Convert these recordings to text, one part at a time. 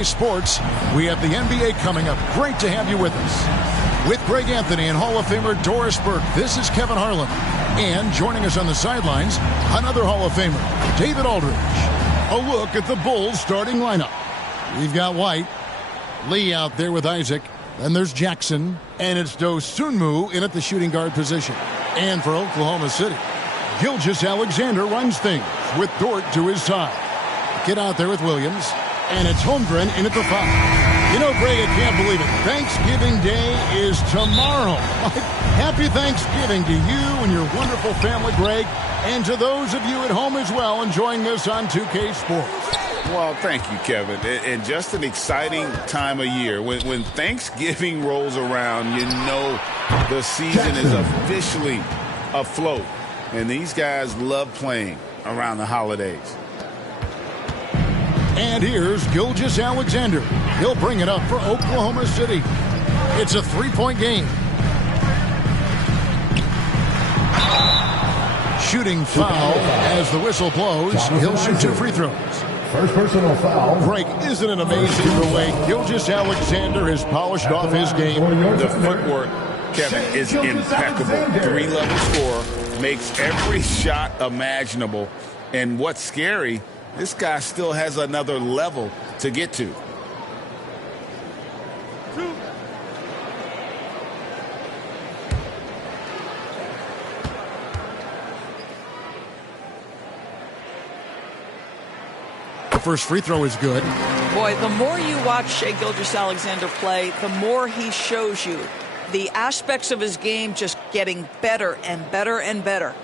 2K Sports. We have the NBA coming up. Great to have you with us. With Greg Anthony and Hall of Famer Doris Burke, this is Kevin Harlan. And joining us on the sidelines, another Hall of Famer, David Aldridge. A look at the Bulls starting lineup. We've got White, Lee out there with Isaac, then there's Jackson, and it's Dosunmu in at the shooting guard position. And for Oklahoma City, Gilgeous-Alexander runs things with Dort to his side. Get out there with Williams, and it's Holmgren in at the 5. You know, Greg, I can't believe it. Thanksgiving Day is tomorrow. Happy Thanksgiving to you and your wonderful family, Greg, and to those of you at home as well enjoying this on 2K Sports. Well, thank you, Kevin. And just an exciting time of year. When Thanksgiving rolls around, you know the season is officially afloat. And these guys love playing around the holidays. And here's Gilgeous-Alexander. He'll bring it up for Oklahoma City. It's a 3-point game. Shooting foul as the whistle blows. He'll shoot 2 free throws. First personal foul. Greg, isn't it amazing the way Gilgeous-Alexander has polished off his game? The footwork, Kevin, is impeccable. 3-level scorer, makes every shot imaginable. And what's scary, this guy still has another level to get to. The first free throw is good. Boy, the more you watch Shai Gilgeous-Alexander play, the more he shows you the aspects of his game just getting better and better and better.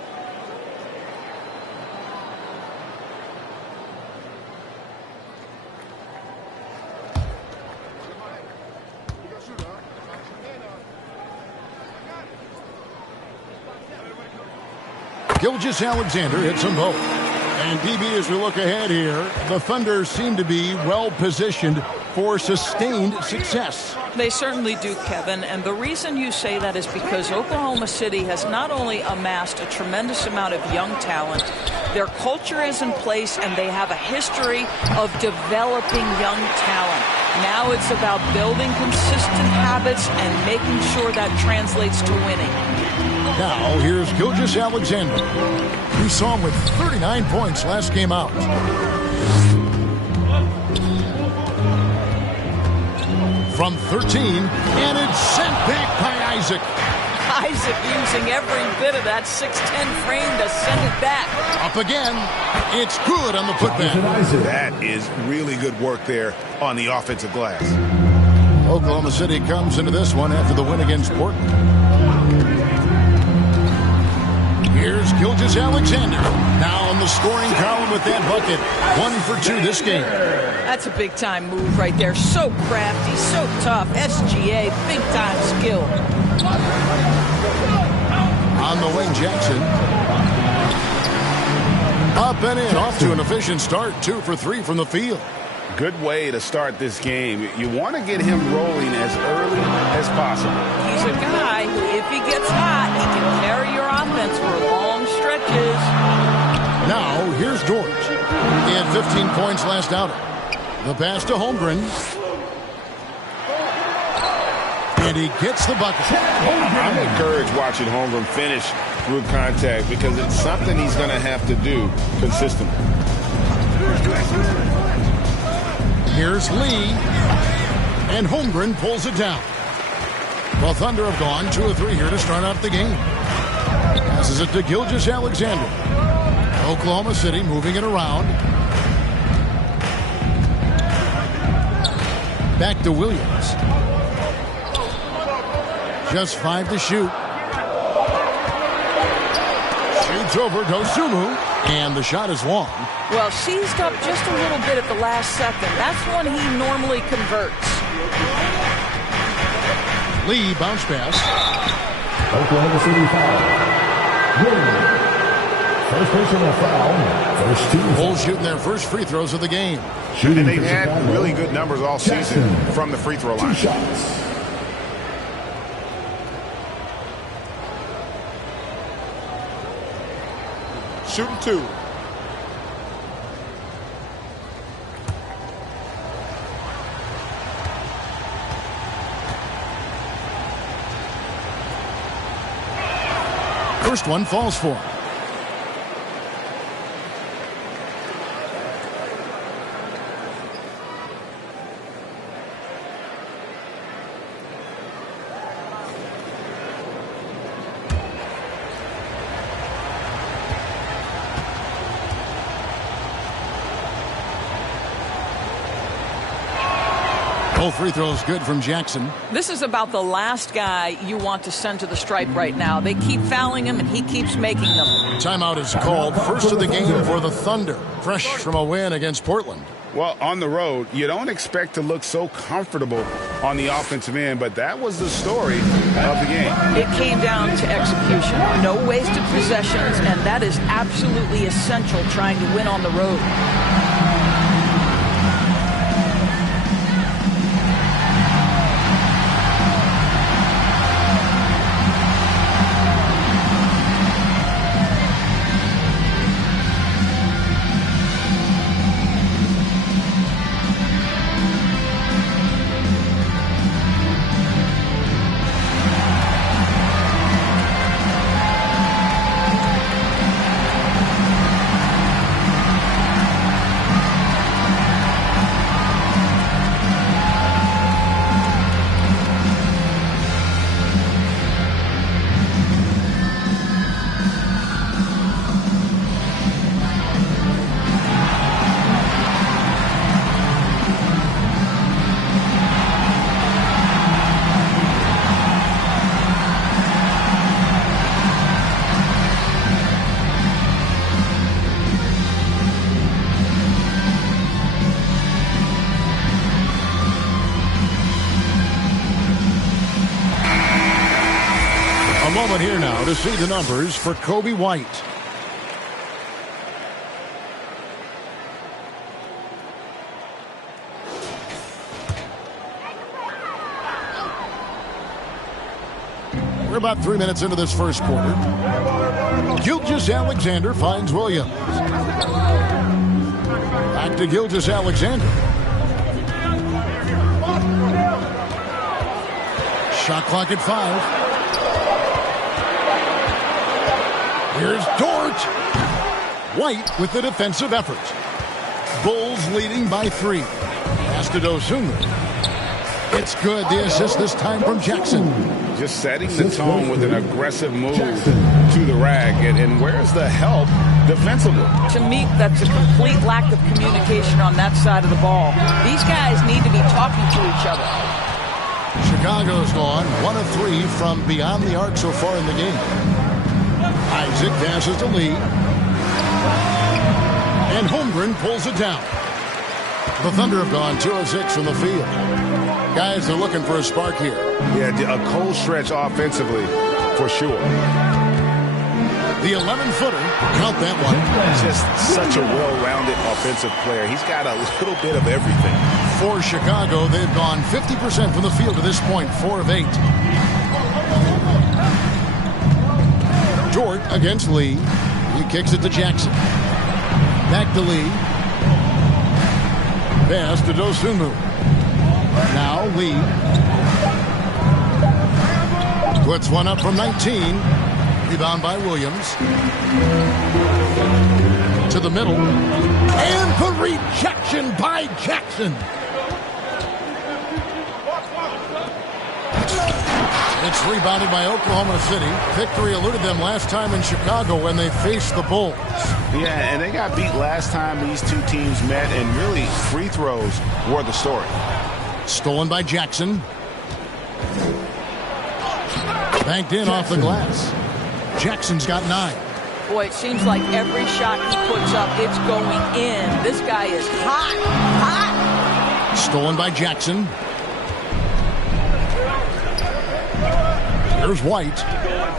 Gilgeous-Alexander hits them both. And DB, as we look ahead here, the Thunder seem to be well-positioned for sustained success. They certainly do, Kevin. And the reason you say that is because Oklahoma City has not only amassed a tremendous amount of young talent, their culture is in place and they have a history of developing young talent. Now it's about building consistent habits and making sure that translates to winning. Now, here's Gilgeous-Alexander. We saw him with 39 points last game out. From 13, and it's sent back by Isaac. Isaac using every bit of that 6'10 frame to send it back. Up again. It's good on the putback. That is really good work there on the offensive glass. Oklahoma City comes into this one after the win against Portland. Here's Gilgeous-Alexander. Now in the scoring column with that bucket. 1 for 2 this game. That's a big-time move right there. So crafty, so tough. SGA, big-time skill. On the wing, Jackson. Up and in. Off to an efficient start. 2 for 3 from the field. Good way to start this game. You want to get him rolling as early as possible. He's a guy who, if he gets hot, he can carry your offense for long stretches. Now, here's Dort. He had 15 points last outing. The pass to Holmgren. And he gets the bucket. I'm encouraged watching Holmgren finish through contact because it's something he's going to have to do consistently. Here's Lee. And Holmgren pulls it down. The Thunder have gone 2 of 3 here to start out the game. Passes it to Gilgeous-Alexander. Oklahoma City moving it around. Back to Williams. Just 5 to shoot. Shoots over Dosunmu. And the shot is long. Well, seized up just a little bit at the last second. That's when he normally converts. Lee bounce pass. Oklahoma City foul. Williams. First personal foul. First 2. Bulls shooting their first free throws of the game. Shooting and they've had really good numbers all season from the free throw line. 2 shots. Shooting 2. First one falls for him. Both free throws good from Jackson. This is about the last guy you want to send to the stripe right now. They keep fouling him, and he keeps making them. Timeout is called. First of the game for the Thunder. Fresh from a win against Portland. Well, on the road, you don't expect to look so comfortable on the offensive end, but that was the story of the game. It came down to execution. No wasted possessions, and that is absolutely essential trying to win on the road. Here now to see the numbers for Coby White. We're about 3 minutes into this first quarter. Gilgeous-Alexander finds Williams. Back to Gilgeous-Alexander. Shot clock at 5. Here's Dort. White with the defensive effort. Bulls leading by 3. Pass to Dosunmu. It's good. The assist this time from Jackson. Just setting the tone with an aggressive move to the rack. And where's the help defensively? To me, that's a complete lack of communication on that side of the ball. These guys need to be talking to each other. Chicago's gone 1 of 3 from beyond the arc so far in the game. Isaac passes to Lee. And Holmgren pulls it down. The Thunder have gone 2 of 6 from the field. Guys are looking for a spark here. Yeah, a cold stretch offensively, for sure. The 11-footer, count that one. Just such a well-rounded offensive player. He's got a little bit of everything. For Chicago, they've gone 50% from the field to this point, 4 of 8. Dort against Lee. He kicks it to Jackson. Back to Lee. Pass to Dosunmu. Now Lee. Puts one up from 19. Rebound by Williams. To the middle. And the rejection by Jackson. It's rebounded by Oklahoma City. Victory eluded them last time in Chicago when they faced the Bulls. Yeah, and they got beat last time these two teams met, and really free throws were the story. Stolen by Jackson. Banked in off the glass. Jackson's got 9. Boy, it seems like every shot he puts up, it's going in. This guy is hot, hot. Stolen by Jackson. Here's White.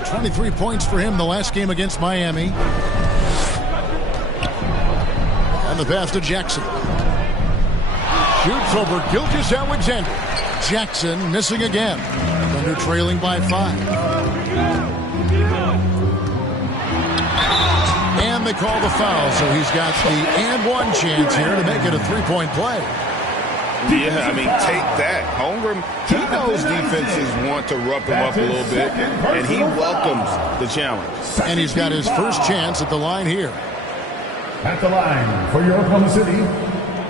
23 points for him the last game against Miami. And the pass to Jackson. Shoots over Gilgeous-Alexander. Jackson missing again. Thunder trailing by 5. And they call the foul, so he's got the and one chance here to make it a 3-point play. Yeah, I mean, take that. Holmgren, he knows defenses want to rough him up a little bit, and he welcomes the challenge. And he's got his first chance at the line here. At the line for your Oklahoma City,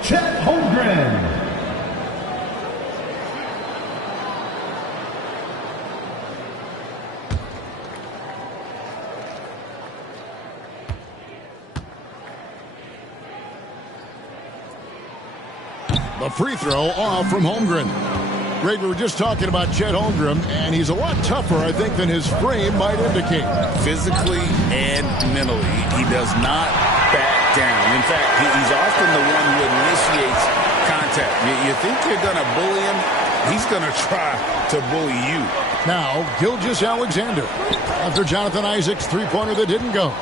Chet Holmgren. The free throw off from Holmgren. Greg, we were just talking about Chet Holmgren, and he's a lot tougher, I think, than his frame might indicate. Physically and mentally, he does not back down. In fact, he's often the one who initiates contact. You think you're going to bully him? He's going to try to bully you. Now, Gilgeous-Alexander. After Jonathan Isaac's three-pointer that didn't go.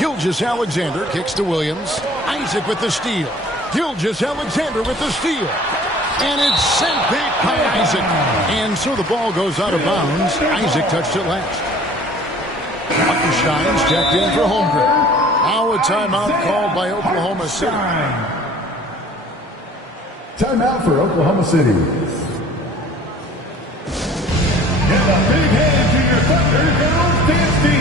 Gilgeous-Alexander kicks to Williams. Isaac with the steal. Gilgeous-Alexander with the steal. And it's sent back by Isaac. And so the ball goes out of bounds. Isaac touched it last. Hartenstein's checked in for Holmgren. Now a timeout called by Oklahoma City. Timeout for Oklahoma City. Give a big hand to your Thunder Girls dance team.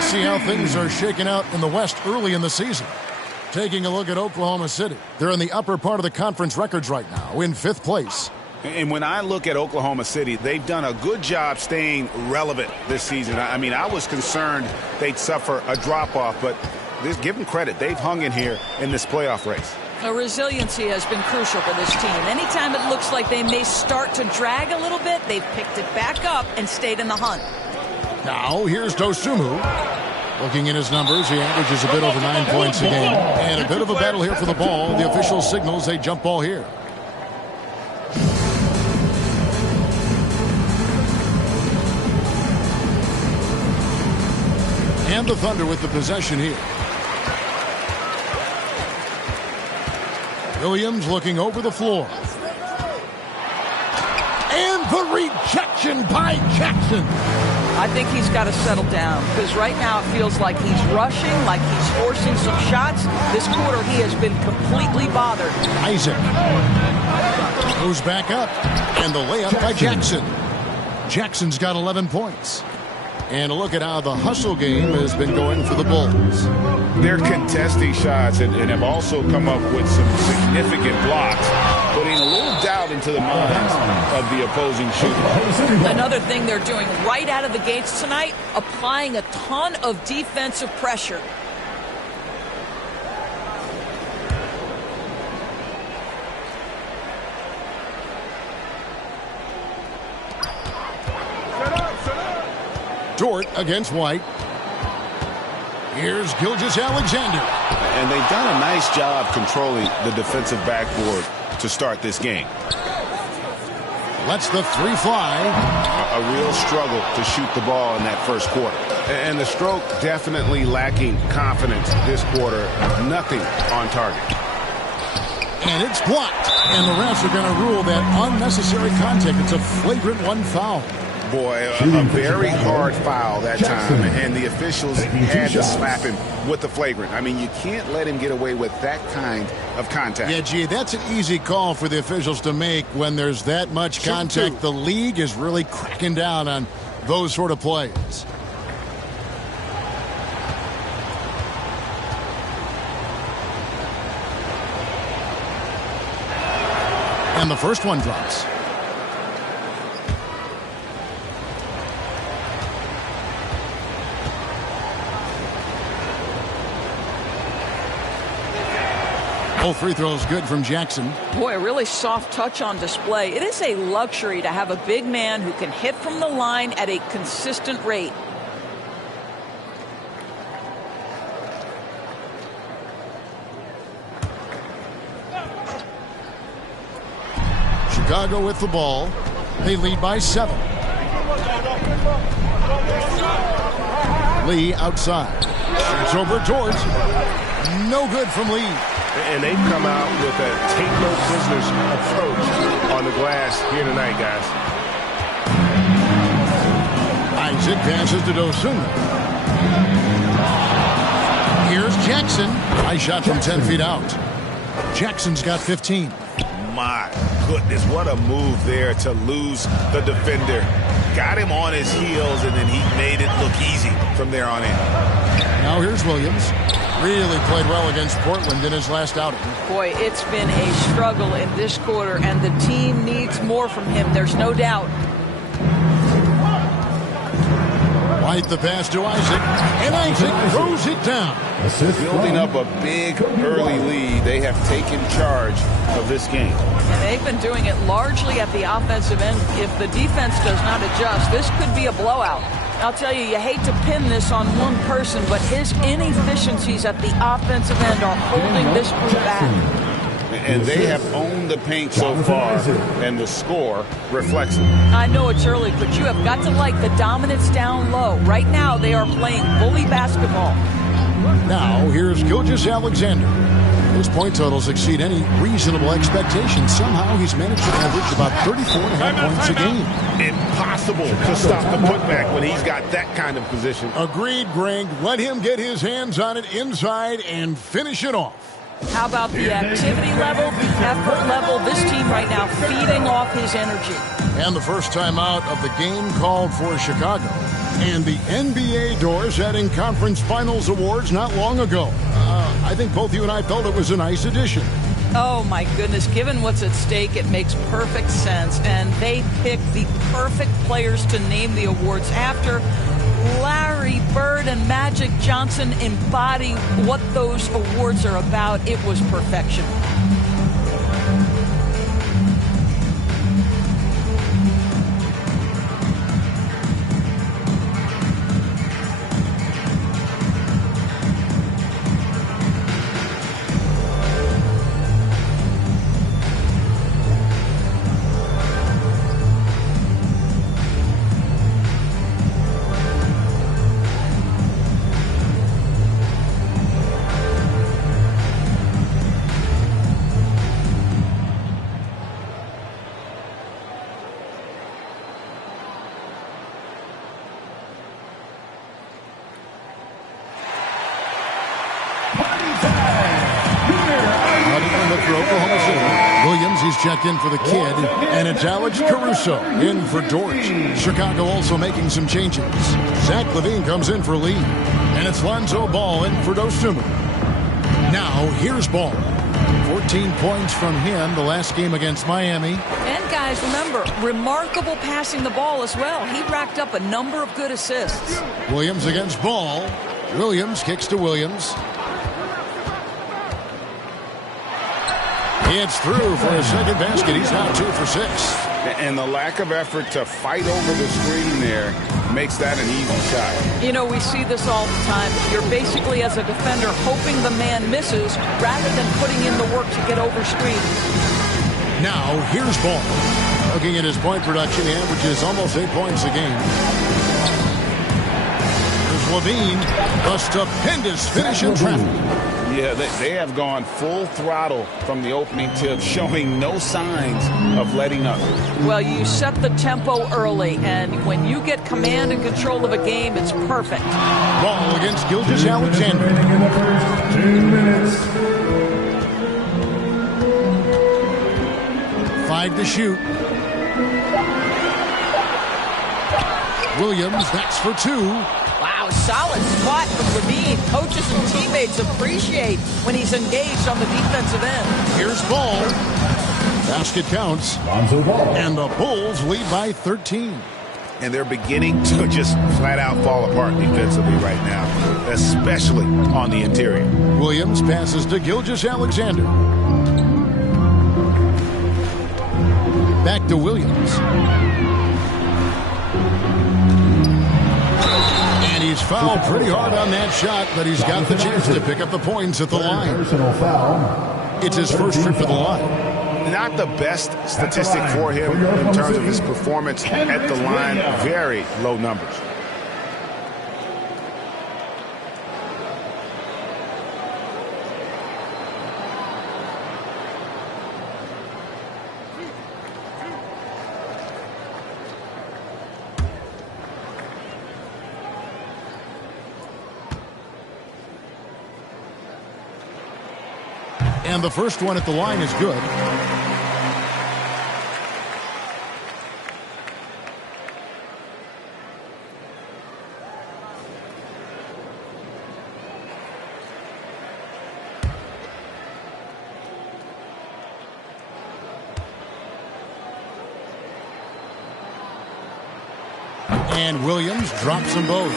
See how things are shaking out in the West early in the season. Taking a look at Oklahoma City. They're in the upper part of the conference records right now, in 5th place. And when I look at Oklahoma City, they've done a good job staying relevant this season. I mean, I was concerned they'd suffer a drop-off, but give them credit. They've hung in here in this playoff race. Resiliency has been crucial for this team. Anytime it looks like they may start to drag a little bit, they've picked it back up and stayed in the hunt. Now, here's Dosunmu. Looking at his numbers, he averages a bit over 9 points a game. And a bit of a battle here for the ball. The official signals a jump ball here. And the Thunder with the possession here. Williams looking over the floor. And the rejection by Jackson. I think he's got to settle down because right now it feels like he's rushing, like he's forcing some shots. This quarter he has been completely bothered. Isaac goes back up, and the layup by Jackson. Jackson's got 11 points. And a look at how the hustle game has been going for the Bulls. They're contesting shots and have also come up with some significant blocks, putting a little doubt into the minds of the opposing shooter. Another thing they're doing right out of the gates tonight, applying a ton of defensive pressure. Dort against White. Here's Gilgeous-Alexander. And they've done a nice job controlling the defensive backboard to start this game. Lets the three fly. A real struggle to shoot the ball in that first quarter. And the stroke definitely lacking confidence this quarter. Nothing on target. And it's blocked. And the refs are going to rule that unnecessary contact. It's a flagrant one foul. Boy, a very hard foul that time, and the officials had to slap him with the flagrant. I mean, you can't let him get away with that kind of contact. Yeah, gee, that's an easy call for the officials to make when there's that much contact. The league is really cracking down on those sort of plays. And the first one drops. Both free throws good from Jackson. Boy, a really soft touch on display. It is a luxury to have a big man who can hit from the line at a consistent rate. Chicago with the ball. They lead by 7. Lee outside. It's over George. No good from Lee. And they've come out with a take-no-prisoners approach on the glass here tonight, guys. Isaac passes to Dosunmu. Here's Jackson. Nice shot from 10 feet out. Jackson's got 15. My goodness, what a move there to lose the defender. Got him on his heels, and then he made it look easy from there on in. Now here's Williams. Really played well against Portland in his last outing. Boy, it's been a struggle in this quarter, and the team needs more from him. There's no doubt. White the pass to Isaac, and Isaac throws it down. Building up a big early lead, they have taken charge of this game. And they've been doing it largely at the offensive end. If the defense does not adjust, this could be a blowout. I'll tell you, you hate to pin this on one person, but his inefficiencies at the offensive end are holding this group back. And they have owned the paint so far, and the score reflects it. I know it's early, but you have got to like the dominance down low. Right now, they are playing bully basketball. Now, here's Gilgeous-Alexander. His point totals exceed any reasonable expectations. Somehow, he's managed to average about 34.5 points a game. Impossible to stop the putback when he's got that kind of position. Agreed, Greg. Let him get his hands on it inside and finish it off. How about the activity level, the effort level? This team right now feeding off his energy. And the first time out of the game called for Chicago. And the NBA doors adding conference finals awards not long ago. I think both you and I felt it was a nice addition. Oh, my goodness. Given what's at stake, it makes perfect sense. And they picked the perfect players to name the awards after. Larry Bird and Magic Johnson embody what those awards are about. It was perfection. He's checked in for the kid, and it's Alex Caruso in for Dort. Chicago also making some changes. Zach LaVine comes in for Lee, and it's Lonzo Ball in for Dosunmu. Now, here's Ball. 14 points from him the last game against Miami. And guys, remember, remarkable passing the ball as well. He racked up a number of good assists. Williams against Ball. Williams kicks to Williams. It's through for a second basket. He's now 2 for 6. And the lack of effort to fight over the screen there makes that an easy shot. You know, we see this all the time. You're basically, as a defender, hoping the man misses rather than putting in the work to get over screens. Now, here's Ball. Looking at his point production, he averages almost 8 points a game. Here's LaVine. A stupendous finish in traffic. Yeah, they have gone full throttle from the opening tip, showing no signs of letting up. Well, you set the tempo early, and when you get command and control of a game, it's perfect. Ball against Gilgeous-Alexander. In the first 2 minutes. 5 to shoot. Williams, that's for 2. Wow, solid spot from LaVine. Coaches and teammates appreciate when he's engaged on the defensive end. Here's Ball. Basket counts. Lonzo Ball. And the Bulls lead by 13. and they're beginning to just flat out fall apart defensively right now, especially on the interior. Williams passes to Gilgeous-Alexander. Back to Williams. And he's fouled pretty hard on that shot, but he's got the chance to pick up the points at the line. Personal foul. It's his first trip to the line. Not the best statistic for him in terms of his performance at the line. Very low numbers. And the first one at the line is good. And Williams drops them both.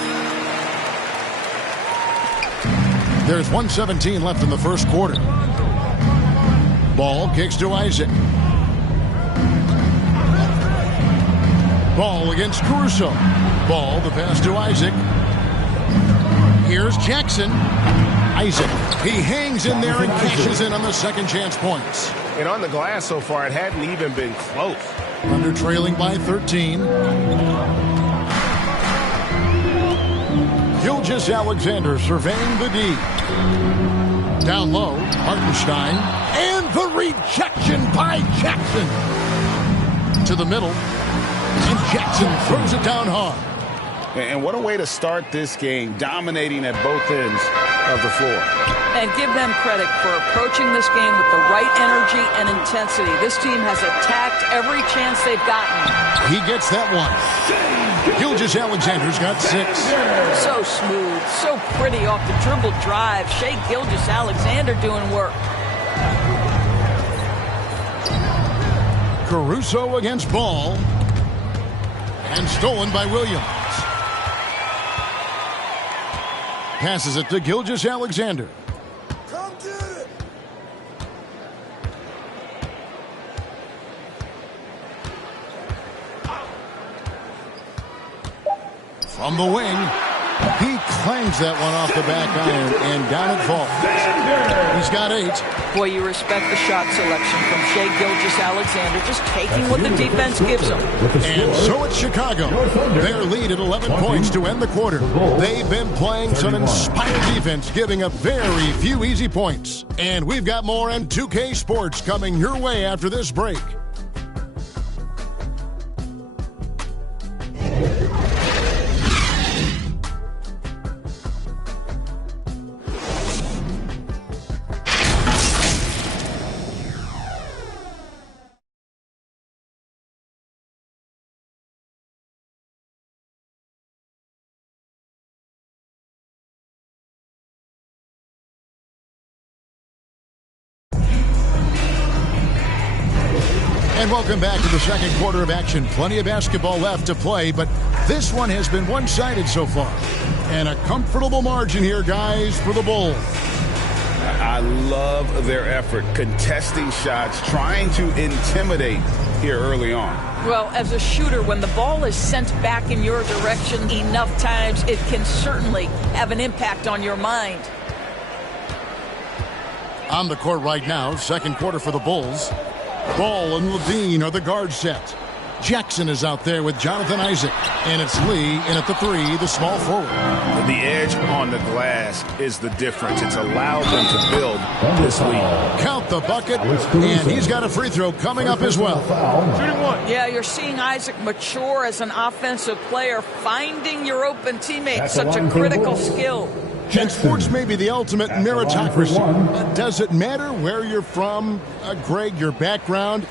There's 1:17 left in the first quarter. Ball kicks to Isaac. Ball against Caruso. Ball, the pass to Isaac. Here's Jackson. Isaac. He hangs in there and cashes in on the second chance points. And on the glass so far, it hadn't even been close. Under trailing by 13. Gilgeous-Alexander surveying the D. Down low, Hartenstein. And the rejection by Jackson. To the middle. And Jackson throws it down hard. And what a way to start this game, dominating at both ends of the floor. And give them credit for approaching this game with the right energy and intensity. This team has attacked every chance they've gotten. He gets that one. Gilgeous-Alexander's got 6. So smooth, so pretty off the dribble drive. Shai Gilgeous-Alexander doing work. Caruso against Ball. And stolen by Williams. Passes it to Gilgeous-Alexander. Come get it. From the wing, he clangs that one off the back iron, and down it falls. He's got 8. Boy, you respect the shot selection from Shai Gilgeous-Alexander, just taking what the defense gives him. And so it's Chicago. Their lead at 11 points to end the quarter. They've been playing some inspired defense, giving up very few easy points. And we've got more on 2K Sports coming your way after this break. And welcome back to the second quarter of action. Plenty of basketball left to play, but this one has been one-sided so far. And a comfortable margin here, guys, for the Bulls. I love their effort, contesting shots, trying to intimidate here early on. Well, as a shooter, when the ball is sent back in your direction enough times, it can certainly have an impact on your mind. On the court right now, second quarter for the Bulls. Ball and Levine are the guard set. Jackson is out there with Jonathan Isaac. And it's Lee in at the 3, the small forward. The edge on the glass is the difference. It's allowed them to build this lead. Count the bucket, and he's got a free throw coming up as well. Shooting 1. Yeah, you're seeing Isaac mature as an offensive player, finding your open teammates, such a critical skill. And sports may be the ultimate meritocracy. Does it matter where you're from, Greg, your background?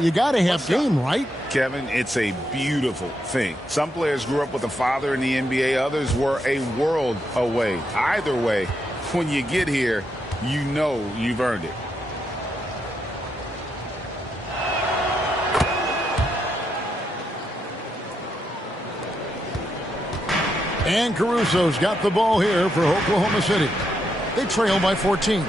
You got to have game, right? Kevin, it's a beautiful thing. Some players grew up with a father in the NBA. Others were a world away. Either way, when you get here, you know you've earned it. And Caruso's got the ball here for Oklahoma City. They trail by 14.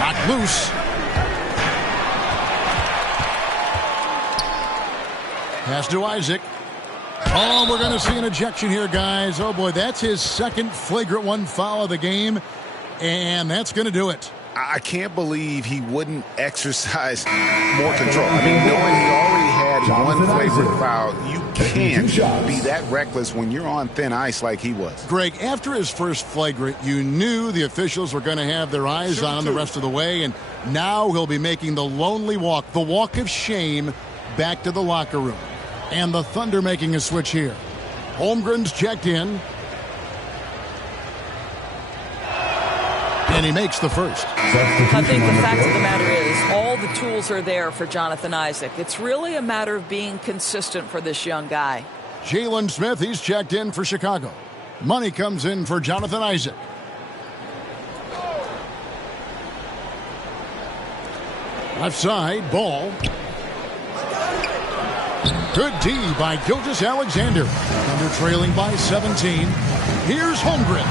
Knocked loose. Pass to Isaac. Oh, we're going to see an ejection here, guys. Oh, boy, that's his second flagrant one foul of the game, and that's going to do it. I can't believe he wouldn't exercise more control. I mean, knowing he already had one flagrant foul, you can't be that reckless when you're on thin ice like he was. Greg, after his first flagrant, you knew the officials were going to have their eyes on him the rest of the way, and now he'll be making the lonely walk, the walk of shame, back to the locker room. And the Thunder making a switch here. Holmgren's checked in. And he makes the first. I think the fact of the matter is all the tools are there for Jonathan Isaac. It's really a matter of being consistent for this young guy. Jalen Smith, he's checked in for Chicago. Money comes in for Jonathan Isaac. Left side, ball. Good D by Gilgeous-Alexander. Thunder trailing by 17. Here's Holmgren.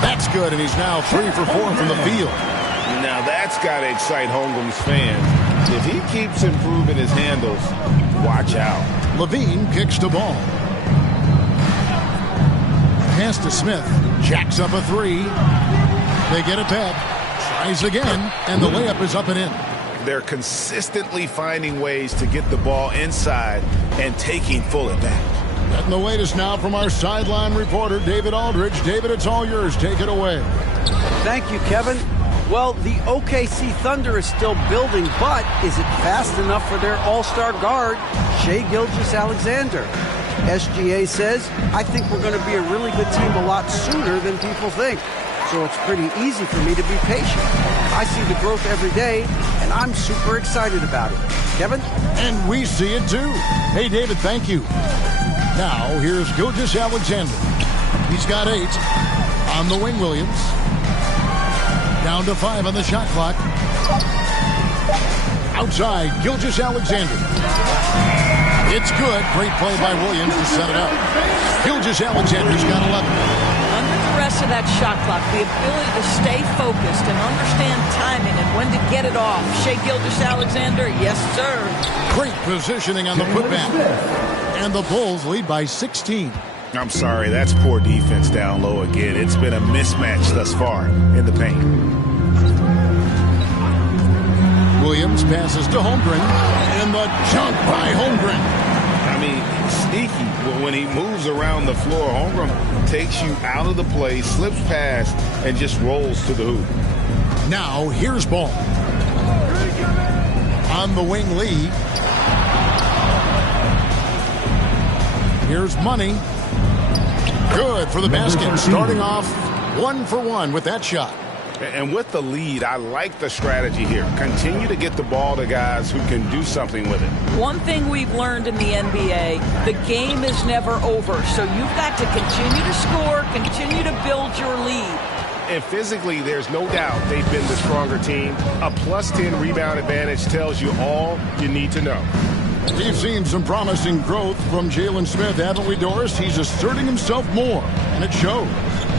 That's good, and he's now 3 for 4 from the field. Now that's got to excite Holmgren's fans. If he keeps improving his handles, watch out. Levine kicks the ball. Pass to Smith. Jacks up a 3. They get it back. Tries again, and the layup is up and in. They're consistently finding ways to get the ball inside and taking full advantage. Getting the latest now from our sideline reporter, David Aldridge. David, it's all yours. Take it away. Thank you, Kevin. Well, the OKC Thunder is still building, but is it fast enough for their all-star guard, Shai Gilgeous-Alexander? SGA says, I think we're going to be a really good team a lot sooner than people think. So it's pretty easy for me to be patient. I see the growth every day, and I'm super excited about it. Kevin? And we see it too. Hey, David, thank you. Now, here's Gilgeous-Alexander. He's got 8 on the wing, Williams. Down to 5 on the shot clock. Outside, Gilgeous-Alexander. It's good. Great play by Williams to set it up. Gilgeous-Alexander's got 11. Under the rest of that shot clock, the ability to stay focused and understand timing and when to get it off. Shai Gilgeous-Alexander, yes, sir. Great positioning on the putback. And the Bulls lead by 16. I'm sorry, that's poor defense down low again. It's been a mismatch thus far in the paint. Williams passes to Holmgren. And the jump by Holmgren. I mean, sneaky. When he moves around the floor, Holmgren takes you out of the play, slips past, and just rolls to the hoop. Now, here's ball. On the wing, Lee. Here's Money. Good for the basket. Starting off 1 for 1 with that shot. And with the lead, I like the strategy here. Continue to get the ball to guys who can do something with it. One thing we've learned in the NBA, the game is never over. So you've got to continue to score, continue to build your lead. And physically, there's no doubt they've been the stronger team. A +10 rebound advantage tells you all you need to know. We've seen some promising growth from Jalen Smith, haven't we, Doris? He's asserting himself more, and it shows.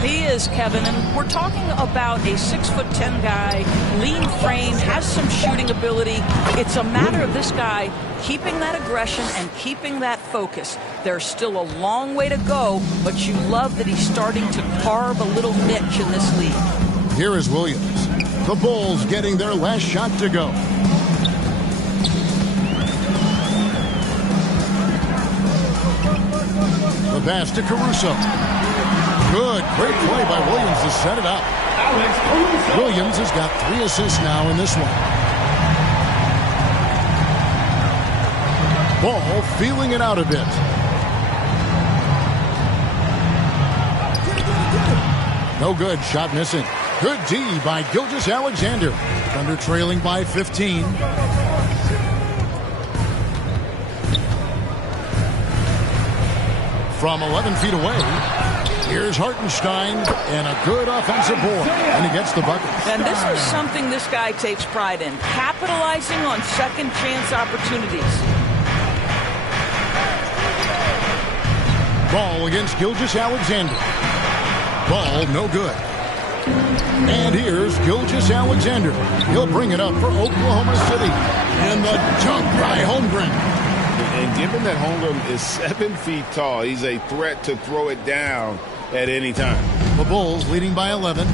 He is, Kevin, and we're talking about a 6'10" guy, lean frame, has some shooting ability. It's a matter of this guy keeping that aggression and keeping that focus. There's still a long way to go, but you love that he's starting to carve a little niche in this league. Here is Williams. The Bulls getting their last shot to go. The pass to Caruso. Good. Great play by Williams to set it up. Williams has got 3 assists now in this one. Ball feeling it out a bit. No good. Shot missing. Good D by Gilgeous-Alexander. Thunder trailing by 15. From 11 feet away, here's Hartenstein, and a good offensive board, and he gets the bucket. And this is something this guy takes pride in, capitalizing on second chance opportunities. Ball against Gilgeous-Alexander. Ball no good. And here's Gilgeous-Alexander. He'll bring it up for Oklahoma City. And the dunk by Holmgren. And given that Holmgren is 7 feet tall, he's a threat to throw it down at any time. The Bulls leading by 11.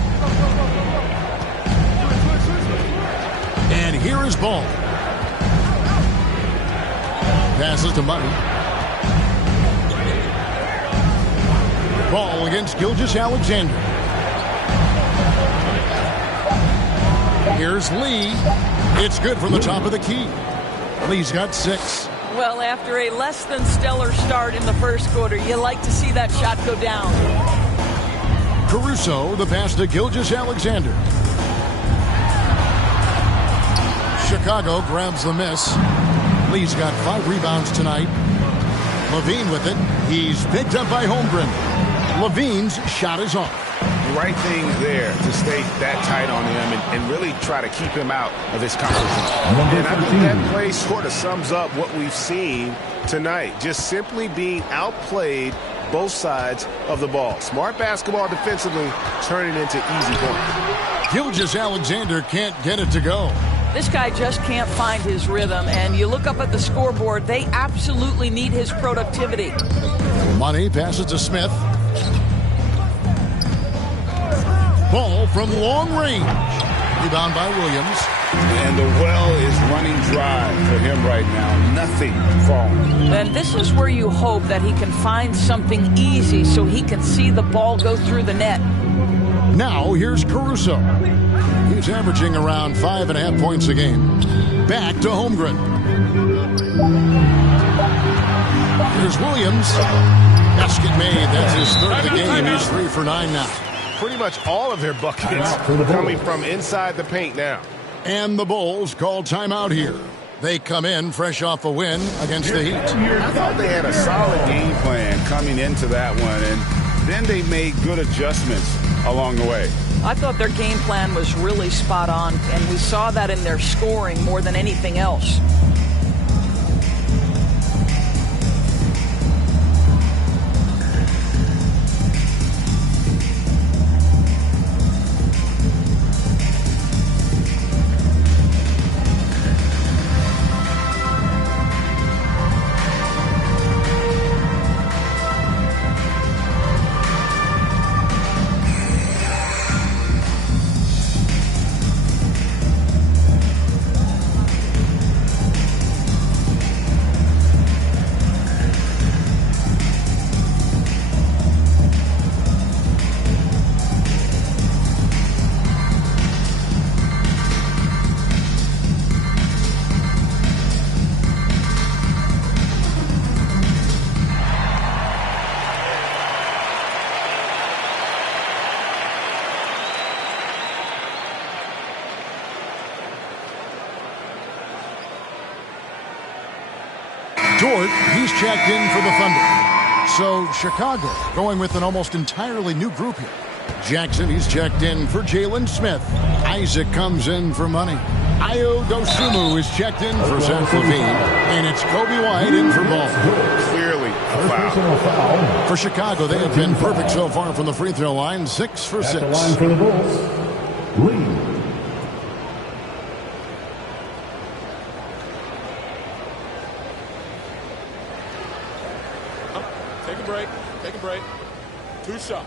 And here is Ball. Passes to Money. Ball against Gilgeous-Alexander. Here's Lee. It's good from the top of the key. Lee's got 6. Well, after a less than stellar start in the first quarter, you like to see that shot go down. Caruso, the pass to Gilgeous-Alexander. Chicago grabs the miss. Lee's got 5 rebounds tonight. Levine with it. He's picked up by Holmgren. Levine's shot is off. The right thing there to stay that tight on him and really try to keep him out of his comfort zone. And I think that play sort of sums up what we've seen tonight. Just simply being outplayed both sides of the ball. Smart basketball defensively, turning into easy points. Gilgeous-Alexander can't get it to go. This guy just can't find his rhythm, and you look up at the scoreboard, they absolutely need his productivity. Money passes to Smith. Ball from long range. Rebound by Williams. And the well is running dry for him right now. Nothing falling. And this is where you hope that he can find something easy so he can see the ball go through the net. Now here's Caruso. He's averaging around 5.5 points a game. Back to Holmgren. Here's Williams. Basket made. That's his 3rd of the game. He's 3 for 9 now. Pretty much all of their buckets coming from inside the paint now. And the Bulls call timeout here. They come in fresh off a win against the Heat. I thought they had a solid game plan coming into that one, and then they made good adjustments along the way. I thought their game plan was really spot on, and we saw that in their scoring more than anything else. Dort, he's checked in for the Thunder. So Chicago going with an almost entirely new group here. Jackson, he's checked in for Jalen Smith. Isaac comes in for Money. Ayo Dosunmu is checked in for Zach LaVine. And it's Kobe White in for Ball. Clearly a foul. For Chicago, they have been perfect so far from the free throw line. 6 for 6. At the line for the Bulls, Lee. Take a break. 2 shots.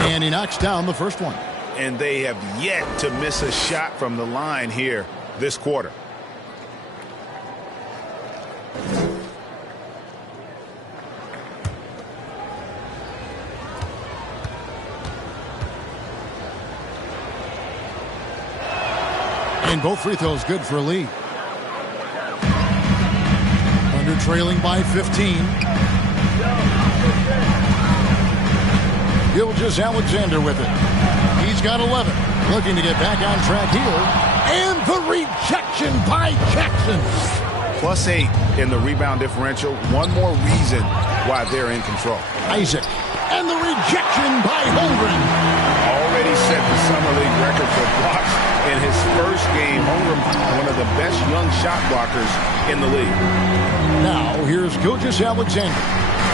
And he knocks down the first one. And they have yet to miss a shot from the line here this quarter. And both free throws good for Lee. Thunder trailing by 15. Gilgeous-Alexander with it. He's got 11. Looking to get back on track here. And the rejection by Jackson. +8 in the rebound differential. One more reason why they're in control. Isaac. And the rejection by Holmgren. already set the Summer League record for blocks in his first game. Holmgren, one of the best young shot blockers in the league. Now, here's Gilgeous-Alexander.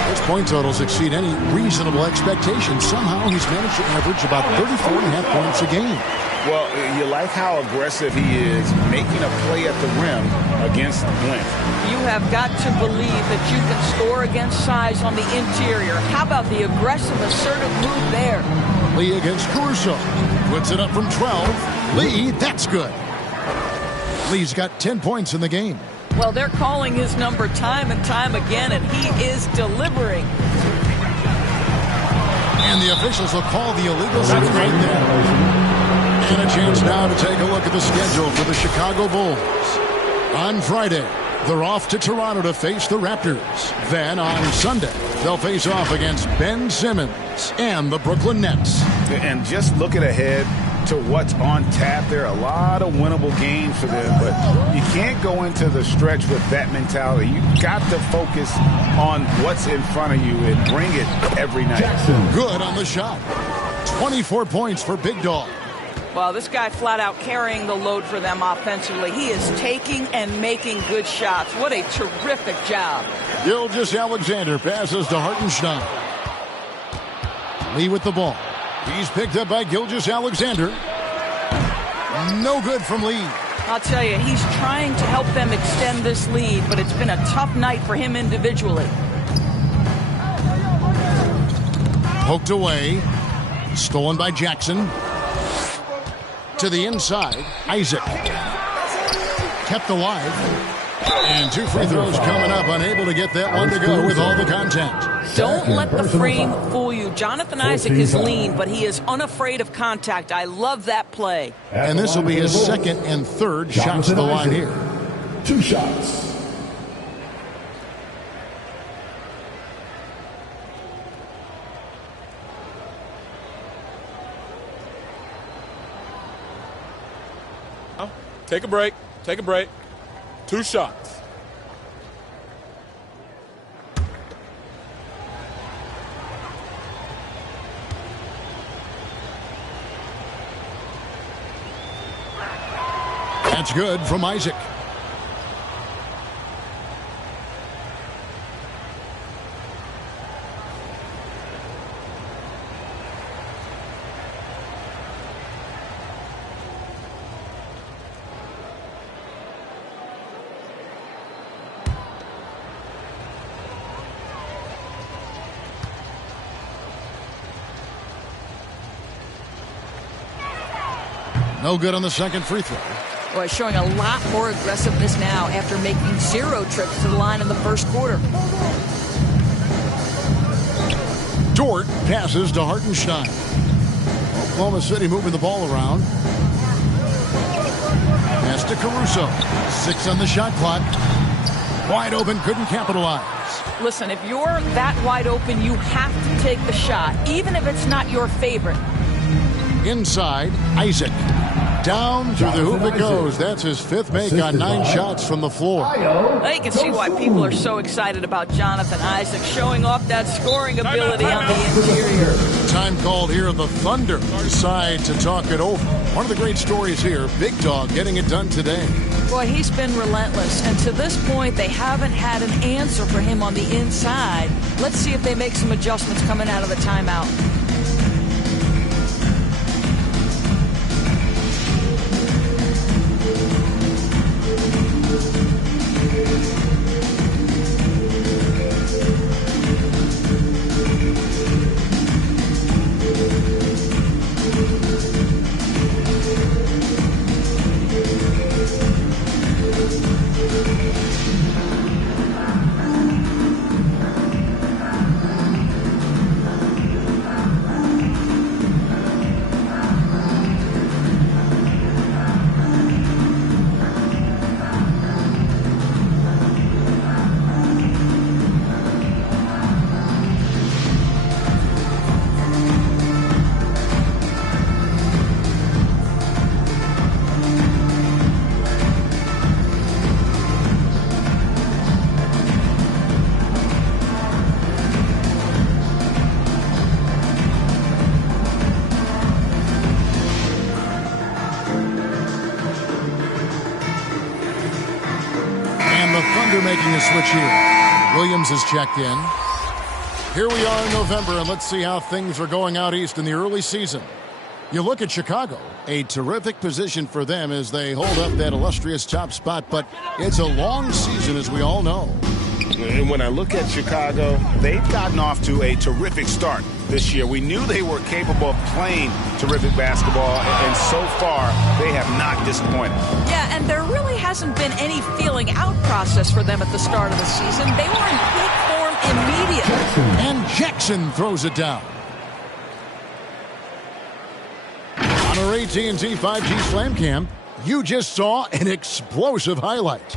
His point totals exceed any reasonable expectations. Somehow, he's managed to average about 34.5 points a game. Well, you like how aggressive he is making a play at the rim against length. You have got to believe that you can score against size on the interior. How about the aggressive, assertive move there? Lee against Caruso. Puts it up from 12. Lee, that's good. Lee's got 10 points in the game. Well, they're calling his number time and time again, and he is delivering. And the officials will call the illegal shot right there. And a chance now to take a look at the schedule for the Chicago Bulls. On Friday, they're off to Toronto to face the Raptors. Then on Sunday, they'll face off against Ben Simmons and the Brooklyn Nets. And just looking ahead to what's on tap, there are a lot of winnable games for them, but you can't go into the stretch with that mentality. You've got to focus on what's in front of you and bring it every night. Jackson. Good on the shot. 24 points for Big Dog. Well, this guy flat out carrying the load for them offensively. He is taking and making good shots. What a terrific job. Gilgeous-Alexander passes to Hartenstein. Lee with the ball. He's picked up by Gilgeous-Alexander. No good from Lee. I'll tell you, he's trying to help them extend this lead, but it's been a tough night for him individually. Poked away. Stolen by Jackson. To the inside, Isaac. Kept alive. And 2 free throws coming up. Unable to get that one to go with all the contact. Don't let the frame fool you. Jonathan Isaac is lean, but he is unafraid of contact. I love that play. And this will be his second and third shots to the line here. 2 shots. Take a break. Take a break. 2 shots. That's good from Isaac. No good on the second free throw. Boy, showing a lot more aggressiveness now after making 0 trips to the line in the first quarter. Dort passes to Hartenstein. Oklahoma City moving the ball around. Pass to Caruso. 6 on the shot clock. Wide open, couldn't capitalize. Listen, if you're that wide open, you have to take the shot, even if it's not your favorite. Inside, Isaac. Down through the hoop it goes. That's his 5th make on 9 shots from the floor. Now you can see why people are so excited about Jonathan Isaac showing off that scoring ability on the interior. Time called here. The Thunder decide to talk it over. One of the great stories here, Big Dog getting it done today. Boy, he's been relentless, and to this point, they haven't had an answer for him on the inside. Let's see if they make some adjustments coming out of the timeout. making a switch here. Williams has checked in. Here we are in November, and let's see how things are going out east in the early season. You look at Chicago, a terrific position for them as they hold up that illustrious top spot, but it's a long season, as we all know. And when I look at Chicago, they've gotten off to a terrific start this year. We knew they were capable of playing terrific basketball, and so far, they have not disappointed. Yeah, and there really hasn't been any feeling out process for them at the start of the season. They were in peak form immediately. And Jackson throws it down. On our AT&T 5G Slam Cam, you just saw an explosive highlight.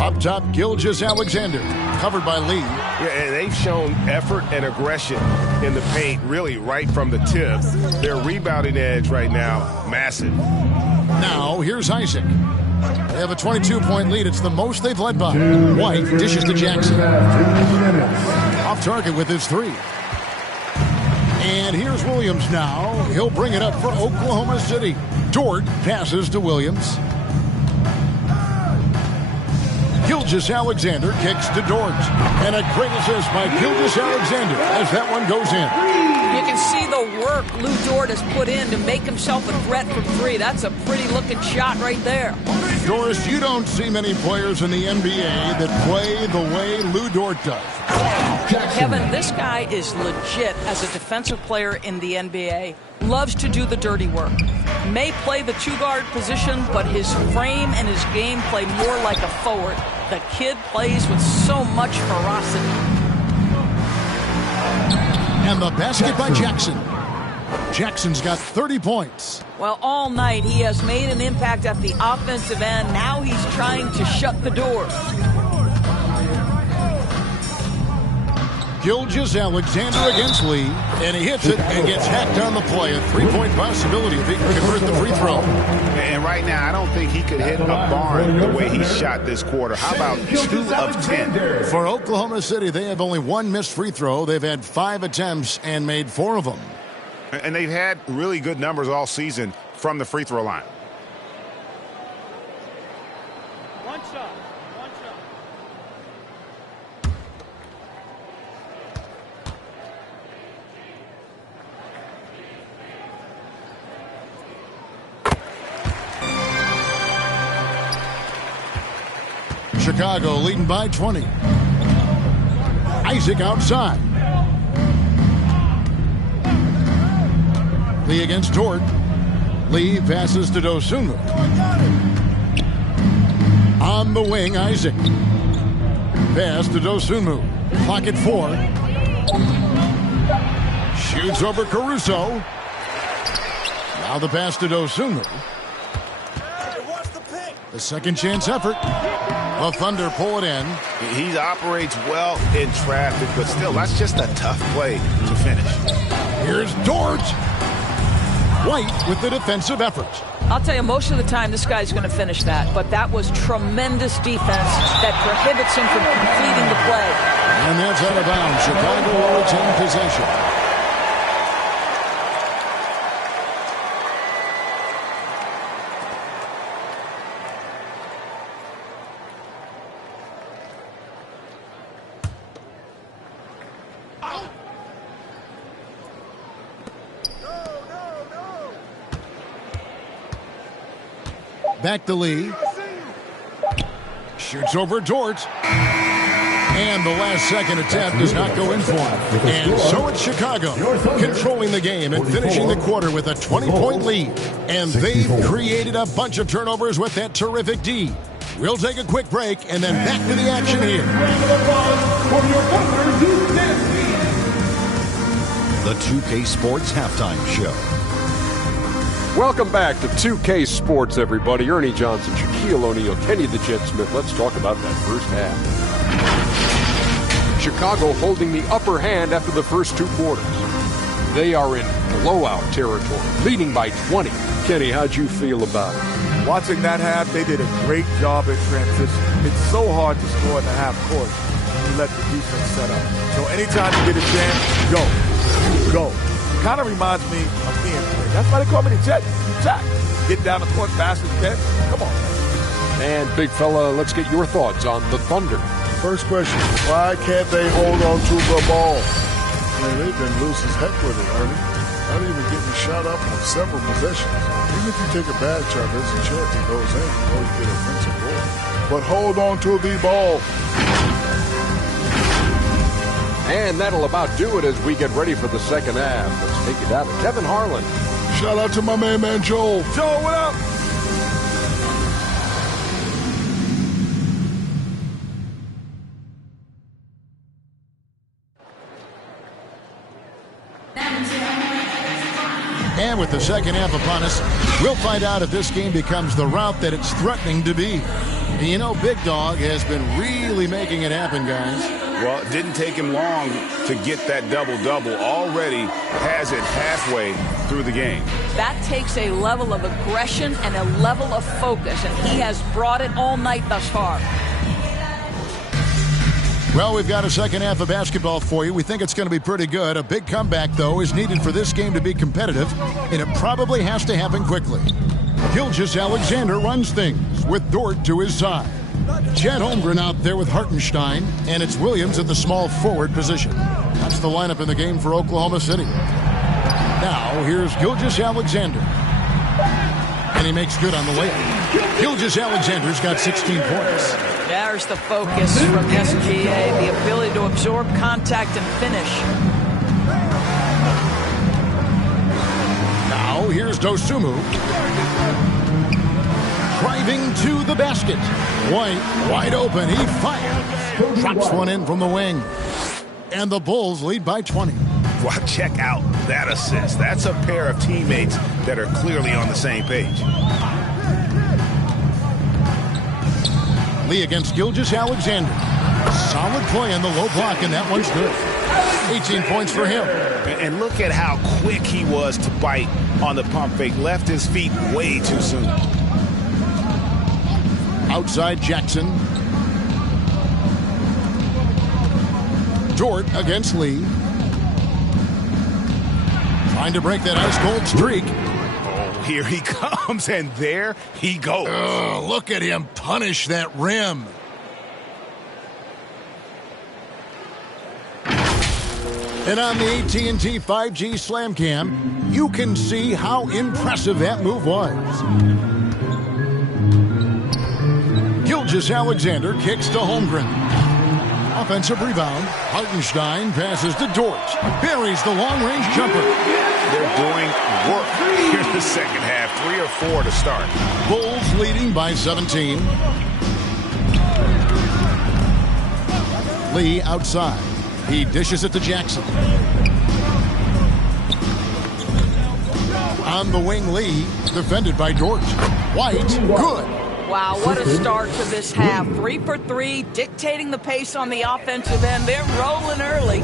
Up top, Gilgeous-Alexander, covered by Lee. Yeah, and they've shown effort and aggression in the paint, really right from the tip. Their rebounding edge right now, massive. Now, here's Isaac. They have a 22-point lead. It's the most they've led by. White dishes to Jackson. Off target with his three. And here's Williams now. He'll bring it up for Oklahoma City. Dort passes to Williams. Gilgeous-Alexander kicks to Dort. And a great assist by Gilgeous-Alexander as that one goes in. You can see the work Lou Dort has put in to make himself a threat from three. That's a pretty-looking shot right there. Doris, you don't see many players in the NBA that play the way Lou Dort does. Kevin, this guy is legit as a defensive player in the NBA. Loves to do the dirty work. May play the two-guard position, but his frame and his game play more like a forward. The kid plays with so much ferocity. And the basket by Jackson. Jackson's got 30 points. Well, all night he has made an impact at the offensive end. Now he's trying to shut the door. Gilgeous-Alexander against Lee, and he hits it and gets hacked on the play. A three-point possibility if he can convert the free throw. And right now, I don't think he could hit a barn the way he shot this quarter. How about 2 of 10? For Oklahoma City, they have only one missed free throw. They've had 5 attempts and made 4 of them. And they've had really good numbers all season from the free throw line. One shot. Chicago leading by 20. Isaac outside. Lee against Dort. Lee passes to Dosunmu. On the wing, Isaac. Pass to Dosunmu. Clock at 4. Shoots over Caruso. Now the pass to Dosunmu. The second chance effort. The Thunder pull it in. He operates well in traffic, but still, that's just a tough play to finish. Here's Dort. White with the defensive effort. I'll tell you, most of the time this guy's going to finish that, but that was tremendous defense that prohibits him from completing the play. And that's out of bounds. Chicago will retain possession. Back to Lee. Shoots over Dort. And the last second attempt does not go in for him. And so it's Chicago controlling the game and finishing the quarter with a 20-point lead. And they've created a bunch of turnovers with that terrific D. We'll take a quick break and then back to the action here. The 2K Sports Halftime Show. Welcome back to 2K Sports, everybody. Ernie Johnson, Shaquille O'Neal, Kenny the Jet Smith. Let's talk about that first half. Chicago holding the upper hand after the first 2 quarters. They are in blowout territory, leading by 20. Kenny, how'd you feel about it? Watching that half, they did a great job in transition. It's so hard to score in the half court when you let the defense set up. So anytime you get a chance, go. Kind of reminds me of me and Clay. That's why they call me the Jet. Jack. get down the court fast as you can. Come on. And, big fella, let's get your thoughts on the Thunder. First question, why can't they hold on to the ball? Man, they've been loose as heck with it, Ernie. Not even getting shot up on several possessions. Even if you take a bad shot, there's a chance it goes in or you get a offensive board. But hold on to the ball. And that'll about do it as we get ready for the second half. Let's take it down to Kevin Harlan. Shout out to my main man, Joel. Joel, what up? And with the second half upon us, we'll find out if this game becomes the route that it's threatening to be. And you know, Big Dog has been really making it happen, guys. Well, it didn't take him long to get that double-double. Already has it halfway through the game. That takes a level of aggression and a level of focus, and he has brought it all night thus far. Well, we've got a second half of basketball for you. We think it's going to be pretty good. A big comeback, though, is needed for this game to be competitive, and it probably has to happen quickly. Gilgeous-Alexander runs things with Dort to his side. Chet Holmgren out there with Hartenstein, and it's Williams at the small forward position. That's the lineup in the game for Oklahoma City. Now, here's Gilgeous-Alexander. And he makes good on the layup. Gilgeous-Alexander's got 16 points. There's the focus from SGA, the ability to absorb contact and finish. Now, here's Dosunmu. Driving to the basket. White, wide open. He fires. Drops one in from the wing. And the Bulls lead by 20. Well, check out that assist. That's a pair of teammates that are clearly on the same page. Lee against Gilgeous-Alexander. Solid play in the low block, and that one's good. 18 points for him. And look at how quick he was to bite on the pump fake. Left his feet way too soon. Outside Jackson. Dort against Lee. Trying to break that ice-cold streak. Oh, here he comes, and there he goes. Oh, look at him punish that rim. And on the AT&T 5G Slam Cam, you can see how impressive that move was. Gilgeous-Alexander kicks to Holmgren. Offensive rebound. Hartenstein passes to Dort. Buries the long-range jumper. They're doing work here in the second half. 3 or 4 to start. Bulls leading by 17. Lee outside. He dishes it to Jackson. On the wing, Lee, defended by Dort. White, good. Wow, what a start to this half. 3 for 3, dictating the pace on the offensive end. They're rolling early.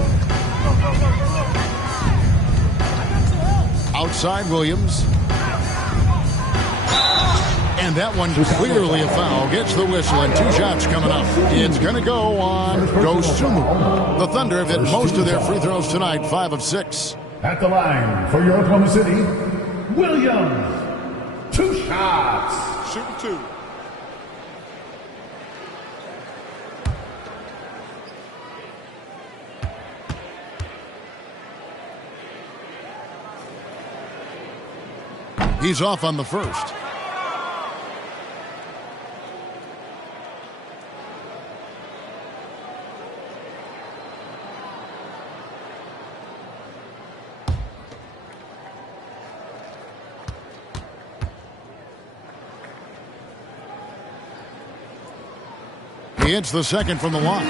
Outside Williams. And that one clearly a foul. Gets the whistle, and 2 shots coming up. It's going to go on Dosunmu. The Thunder have hit most of their free throws tonight, 5 of 6. At the line for your Oklahoma City, Williams. 2 shots. Shooting 2. He's off on the first. He hits the second from the line.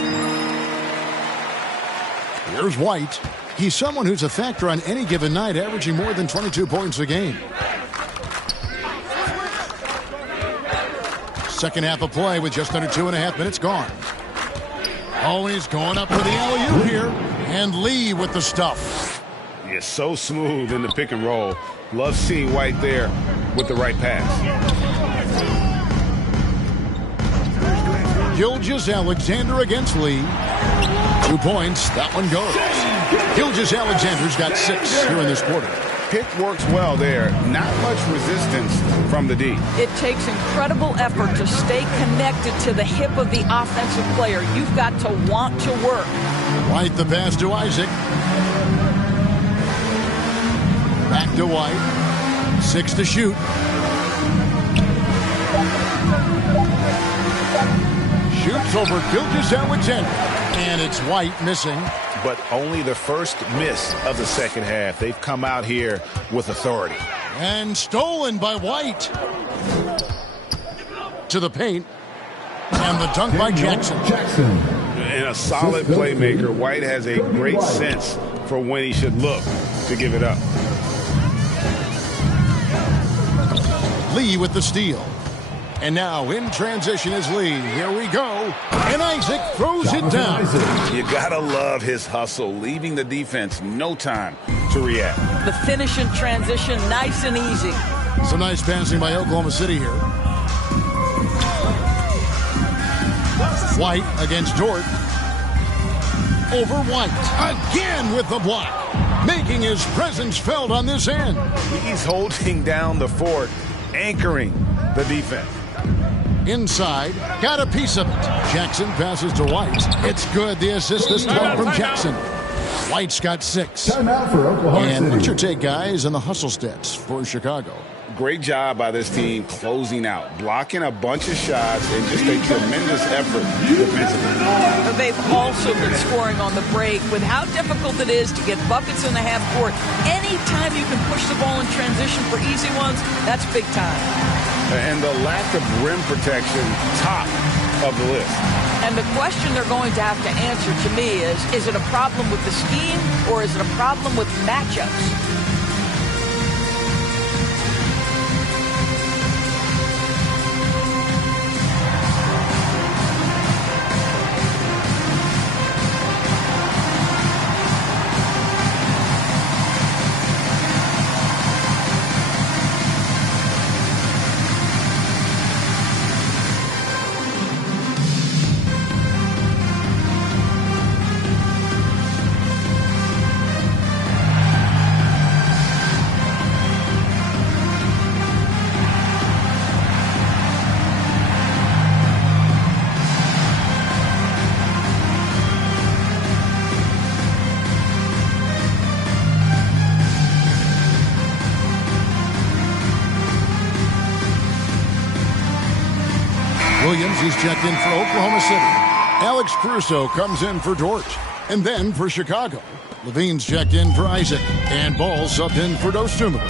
Here's White. He's someone who's a factor on any given night, averaging more than 22 points a game. Second half of play with just under 2.5 minutes gone. Oh, he's going up for the alley-oop here. And Lee with the stuff. Yeah, so smooth in the pick and roll. Love seeing White there with the right pass. Gilgeous-Alexander against Lee. 2 points. That one goes. Gilgeous-Alexander's got 6 here in this quarter. pick works well there. Not much resistance from the D. It takes incredible effort to stay connected to the hip of the offensive player. You've got to want to work. White the pass to Isaac. Back to White. 6 to shoot. Shoots over Gilgeous-Alexander. And it's White missing. But only the first miss of the second half. They've come out here with authority. And stolen by White. To the paint. And the dunk by Jackson. And a solid playmaker. White has a great sense for when he should look to give it up. Lee with the steal. And now in transition is Lee. Here we go. And Isaac throws it down. You gotta love his hustle, leaving the defense no time to react. The finish in transition, nice and easy. Some nice passing by Oklahoma City here. White against Dort. Over White. Again with the block. Making his presence felt on this end. He's holding down the fort, anchoring the defense. Inside, got a piece of it. Jackson passes to White. It's good. The assist this time from Jackson. White's got 6. Timeout for Oklahoma City. And what's your take, guys, on the hustle stats for Chicago? Great job by this team closing out, blocking a bunch of shots, and just a tremendous effort defensively. They've also been scoring on the break. With how difficult it is to get buckets in the half court, anytime you can push the ball in transition for easy ones, that's big time. And the lack of rim protection, top of the list. And the question they're going to have to answer to me is it a problem with the scheme or is it a problem with matchups? Williams, he's checked in for Oklahoma City. Alex Caruso comes in for Dort. And then for Chicago, Levine's checked in for Isaac. And Ball subbed in for Dosunmu.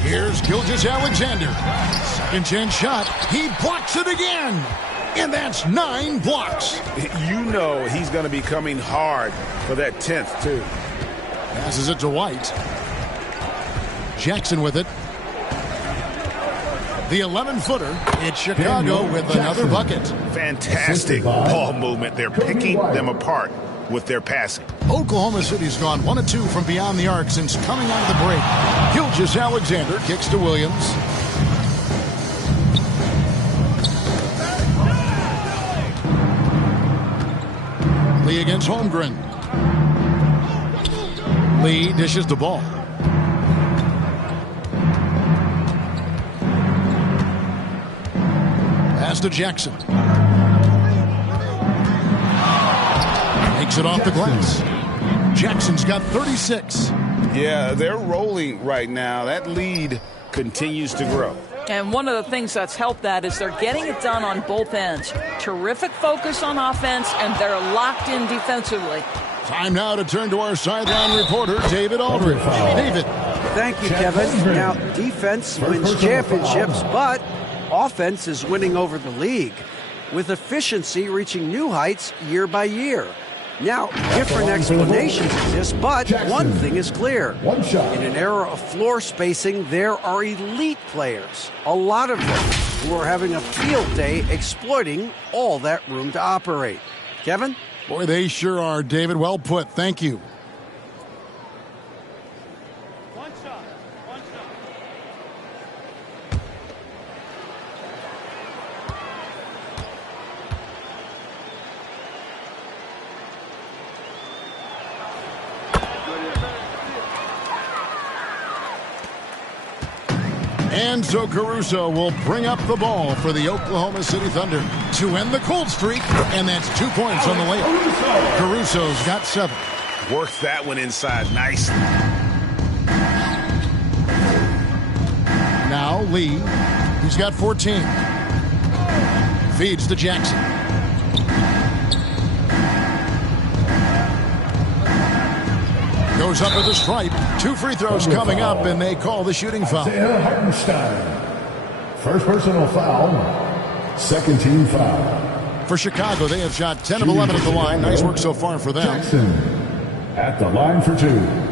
Here's Gilgeous-Alexander. Second chance shot. He blocks it again. And that's 9 blocks. You know he's going to be coming hard for that 10th, too. Passes it to White. Jackson with it. The 11-footer. It's Chicago with another bucket. Fantastic ball movement. They're picking them apart with their passing. Oklahoma City's gone 1 of 2 from beyond the arc since coming out of the break. Gilgeous-Alexander kicks to Williams. Lee against Holmgren. Lee dishes the ball. Pass to Jackson. Makes it off the glass. Jackson's got 36. Yeah, they're rolling right now. That lead continues to grow. And one of the things that's helped that is they're getting it done on both ends. Terrific focus on offense, and they're locked in defensively. Time now to turn to our sideline reporter, David Aldridge. David. Thank you, Kevin. Now, defense wins championships, but offense is winning over the league, with efficiency reaching new heights year by year. Now, different explanations exist, but one thing is clear. In an era of floor spacing, there are elite players, a lot of them, who are having a field day exploiting all that room to operate. Kevin? Boy, they sure are, David. Well put. Thank you. And so Caruso will bring up the ball for the Oklahoma City Thunder to end the cold streak, and that's 2 points on the layup. Caruso's got 7. Worked that one inside nicely. Now Lee, he's got 14. Feeds to Jackson. Goes up at the stripe. 2 free throws coming up, and they call the shooting foul. Isaiah Hartenstein. First personal foul. Second team foul. For Chicago, they have shot 10 of 11 at the line. Nice work so far for them. Jackson at the line for 2.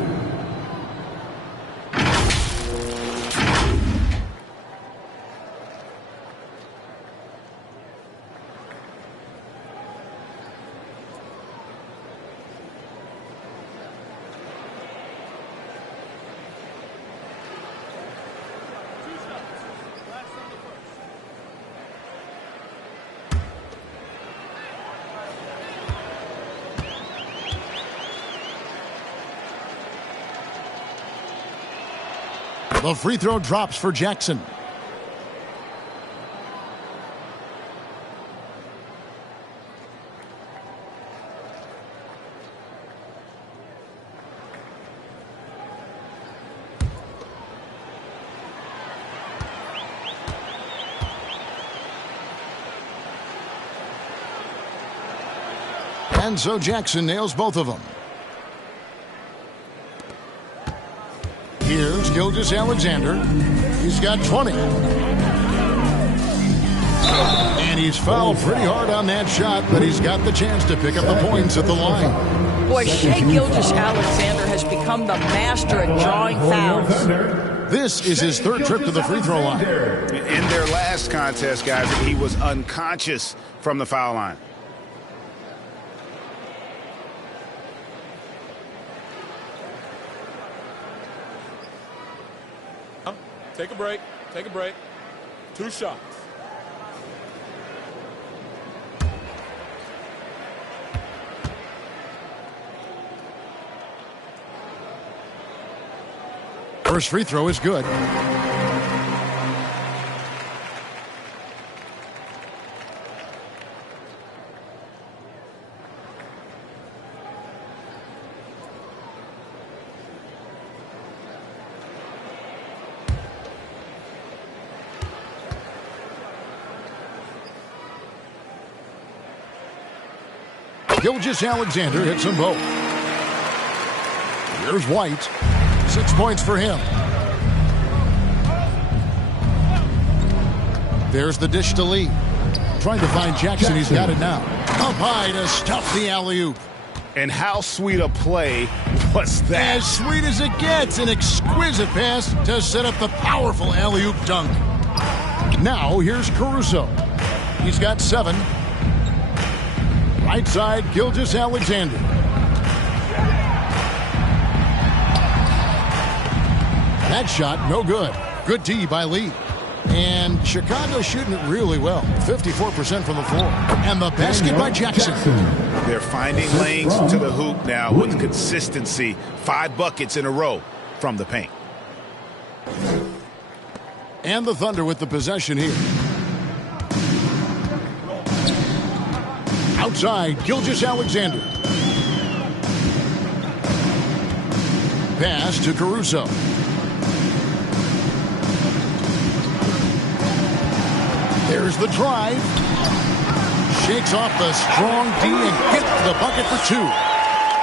The free throw drops for Jackson. And so Jackson nails both of them. Here's Gilgeous-Alexander. He's got 20. And he's fouled pretty hard on that shot, but he's got the chance to pick up the points at the line. Boy, Shai Gilgeous-Alexander has become the master at drawing fouls. This is his 3rd trip to the free throw line. In their last contest, guys, he was unconscious from the foul line. Take a break. Take a break. 2 shots. First free throw is good. Gilgeous-Alexander hits them both. Here's White. 6 points for him. There's the dish to Lee. Trying to find Jackson. He's got it now. Up high to stuff the alley-oop. And how sweet a play was that? As sweet as it gets. An exquisite pass to set up the powerful alley-oop dunk. Now here's Caruso. He's got 7. Right side, Gilgeous-Alexander. That shot, no good. Good D by Lee. And Chicago shooting it really well. 54% from the floor. And the basket by Jackson. They're finding lanes to the hoop now with consistency. 5 buckets in a row from the paint. And the Thunder with the possession here. Outside, Gilgeous-Alexander. Pass to Caruso. There's the drive. Shakes off the strong D and gets the bucket for 2.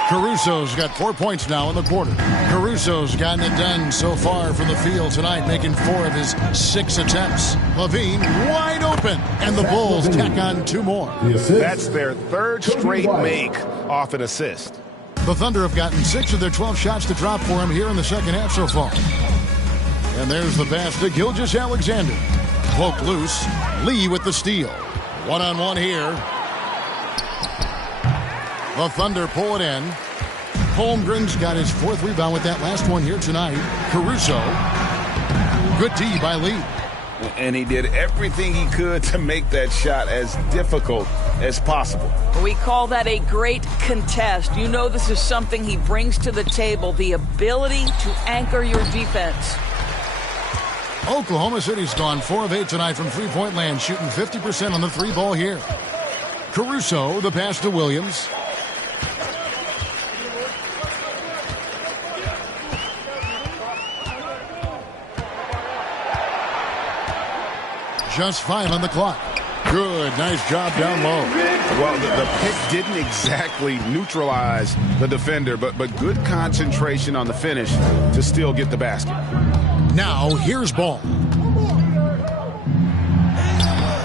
Caruso's got 4 points now in the quarter. Caruso's gotten it done so far from the field tonight, making 4 of his 6 attempts. LaVine wide open, and the Bulls tack on 2 more. That's their 3rd straight make off an assist. The Thunder have gotten 6 of their 12 shots to drop for him here in the second half so far. And there's the pass to Gilgeous-Alexander. Cloak loose. Lee with the steal. One-on-one here. The Thunder pull it in. Holmgren's got his 4th rebound with that last one here tonight. Caruso. Good D by Lee. And he did everything he could to make that shot as difficult as possible. We call that a great contest. You know this is something he brings to the table, the ability to anchor your defense. Oklahoma City's gone 4 of 8 tonight from three-point land, shooting 50% on the three ball here. Caruso, the pass to Williams. Just 5 on the clock. Good, nice job down low. Well, the pick didn't exactly neutralize the defender, but good concentration on the finish to still get the basket. Now, here's Ball.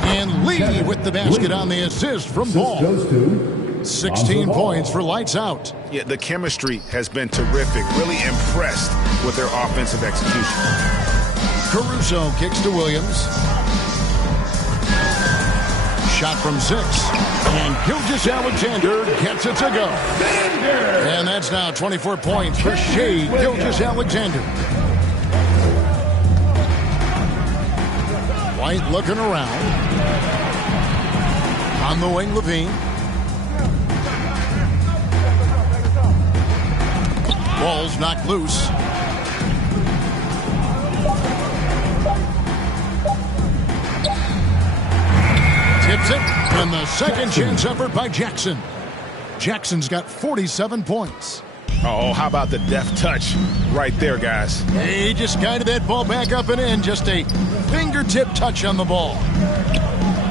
And Lee with the basket on the assist from Ball. 16 points for lights out. Yeah, the chemistry has been terrific. Really impressed with their offensive execution. Caruso kicks to Williams. Shot from 6. And Gilgeous-Alexander gets it to go. And that's now 24 points for Shai Gilgeous-Alexander. White looking around. On the wing, Levine. Ball's knocked loose. Tips it, and the second chance effort by Jackson. Jackson's got 47 points. Oh, how about the deft touch right there, guys? He just guided that ball back up and in. Just a fingertip touch on the ball.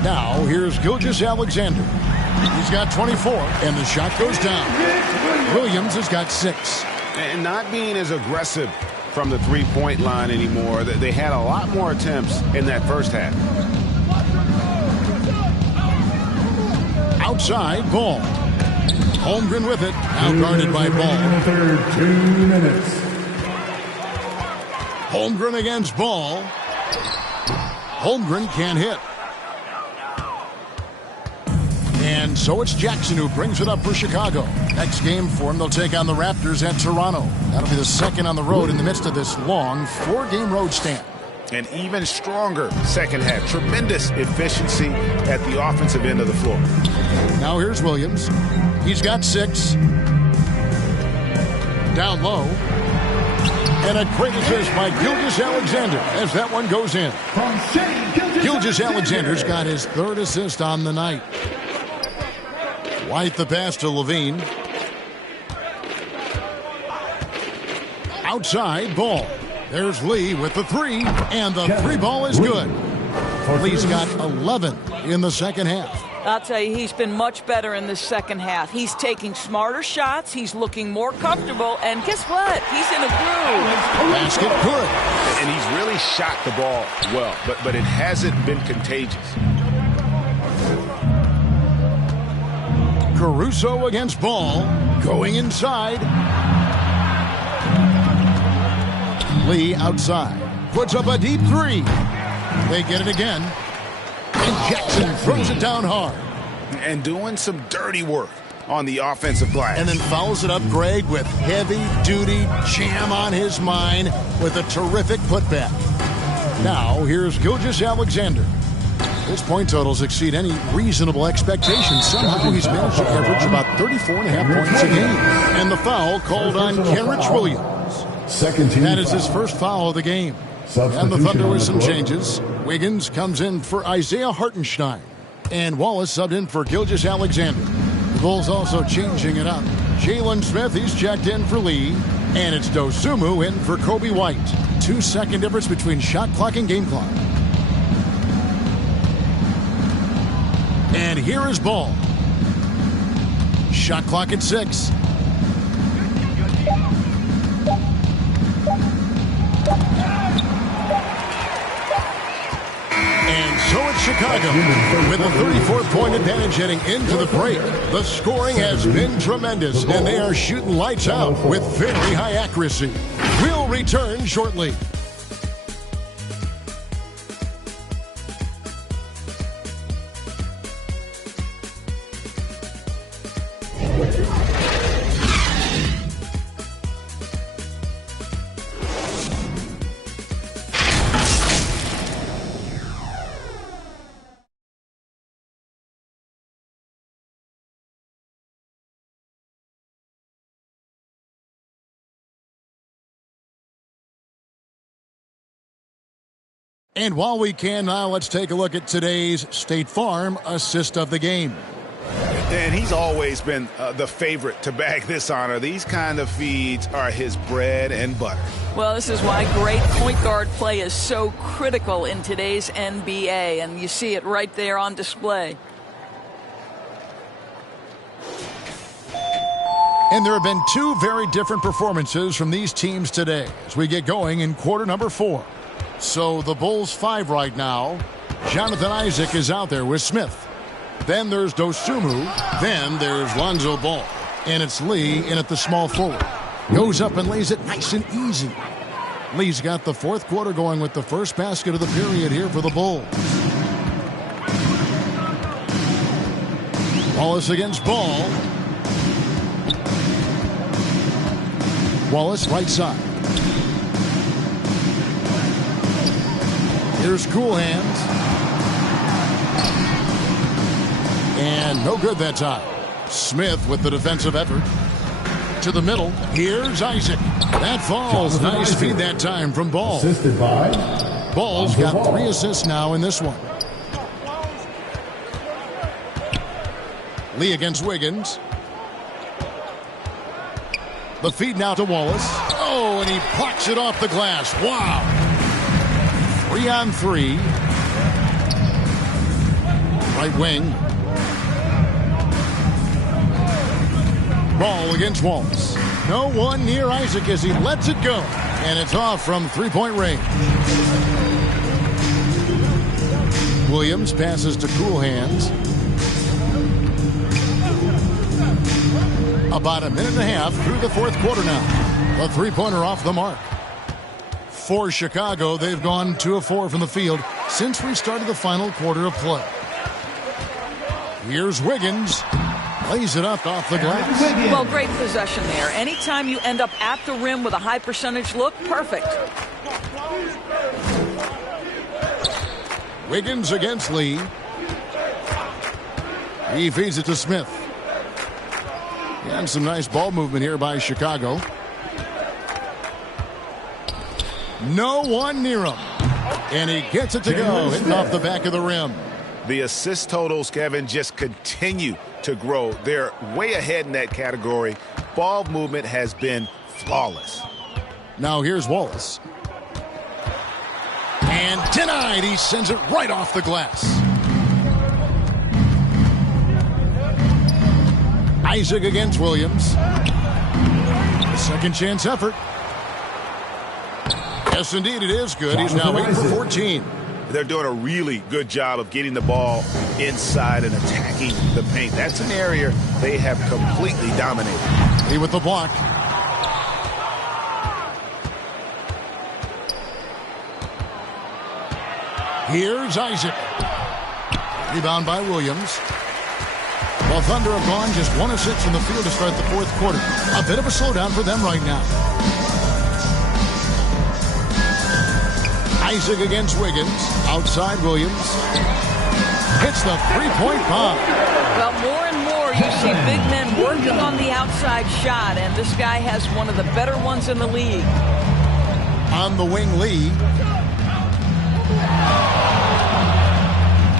Now, here's Gilgeous-Alexander. He's got 24, and the shot goes down. Williams has got 6. And not being as aggressive from the three-point line anymore. They had a lot more attempts in that first half. Outside, Ball. Holmgren with it. Now guarded by Ball. 2 minutes. Holmgren against Ball. Holmgren can't hit. And so it's Jackson who brings it up for Chicago. Next game for him, they'll take on the Raptors at Toronto. That'll be the second on the road in the midst of this long 4-game road stand. An even stronger second half. Tremendous efficiency at the offensive end of the floor. Now here's Williams. He's got 6. Down low. And a great assist by Gilgeous-Alexander as that one goes in. Gilgeous-Alexander's got his 3rd assist on the night. White the pass to Levine. Outside, Ball. There's Lee with the 3, and the 3 ball is good. Lee's got 11 in the second half. I'll tell you, he's been much better in the second half. He's taking smarter shots. He's looking more comfortable. And guess what? He's in a groove. Basket good. And he's really shot the ball well, but it hasn't been contagious. Caruso against Ball. Going inside. Lee outside. Puts up a deep 3. They get it again. And Jackson throws it down hard. And doing some dirty work on the offensive glass. And then follows it up, Greg, with heavy-duty jam on his mind with a terrific putback. Now, here's Gilgeous-Alexander. His point totals exceed any reasonable expectations. Somehow he's managed to average about 34.5 points a game. And the foul called on Kenrich Williams. Second team. That is his first foul of the game. And the Thunder with some changes. Wiggins comes in for Isaiah Hartenstein. And Wallace subbed in for Gilgeous-Alexander. The Bulls also changing it up. Jalen Smith, he's checked in for Lee. And it's Dosunmu in for Kobe White. 2-second difference between shot clock and game clock. And here is Ball. Shot clock at 6. And so it's Chicago with a 34-point advantage heading into the break. The scoring has been tremendous, and they are shooting lights out with very high accuracy. We'll return shortly. And while we can now, let's take a look at today's State Farm assist of the game. And he's always been the favorite to bag this honor. These kind of feeds are his bread and butter. Well, this is why great point guard play is so critical in today's NBA, and you see it right there on display. And there have been two very different performances from these teams today as we get going in quarter number 4. So the Bulls 5 right now. Jonathan Isaac is out there with Smith. Then there's Dosunmu. Then there's Lonzo Ball. And it's Lee in at the small forward. Goes up and lays it nice and easy. Lee's got the fourth quarter going with the first basket of the period here for the Bulls. Wallace against Ball. Wallace right side. Here's Cool Hands. And no good that time. Smith with the defensive effort. To the middle. Here's Isaac. That falls. Nice feed that time from Ball. Assisted by Ball's got 3 assists now in this one. Lee against Wiggins. The feed now to Wallace. Oh, and he plucks it off the glass. Wow. 3-on-3. Right wing. Ball against Wallace. No one near Isaac as he lets it go. And it's off from three-point range. Williams passes to Cool Hands. About a minute and a half through the fourth quarter now. A three-pointer off the mark. For Chicago, they've gone 2 of 4 from the field since we started the final quarter of play. Here's Wiggins. Lays it up off the glass. Well, great possession there. Anytime you end up at the rim with a high percentage look, perfect. Wiggins against Lee. He feeds it to Smith. And some nice ball movement here by Chicago. No one near him. And he gets it to go, hitting off the back of the rim. The assist totals, Kevin, just continue to grow. They're way ahead in that category. Ball movement has been flawless. Now here's Wallace. And denied. He sends it right off the glass. Isaac against Williams. Second chance effort. Yes, indeed, it is good. He's now 8 for 14. They're doing a really good job of getting the ball inside and attacking the paint. That's an area they have completely dominated. He with the block. Here's Isaac. Rebound by Williams. Well, Thunder have gone just 1 of 6 from the field to start the fourth quarter. A bit of a slowdown for them right now. Isaac against Wiggins. Outside Williams. Hits the three-point bomb. Well, more and more you see big men working on the outside shot, and this guy has one of the better ones in the league. On the wing, Lee.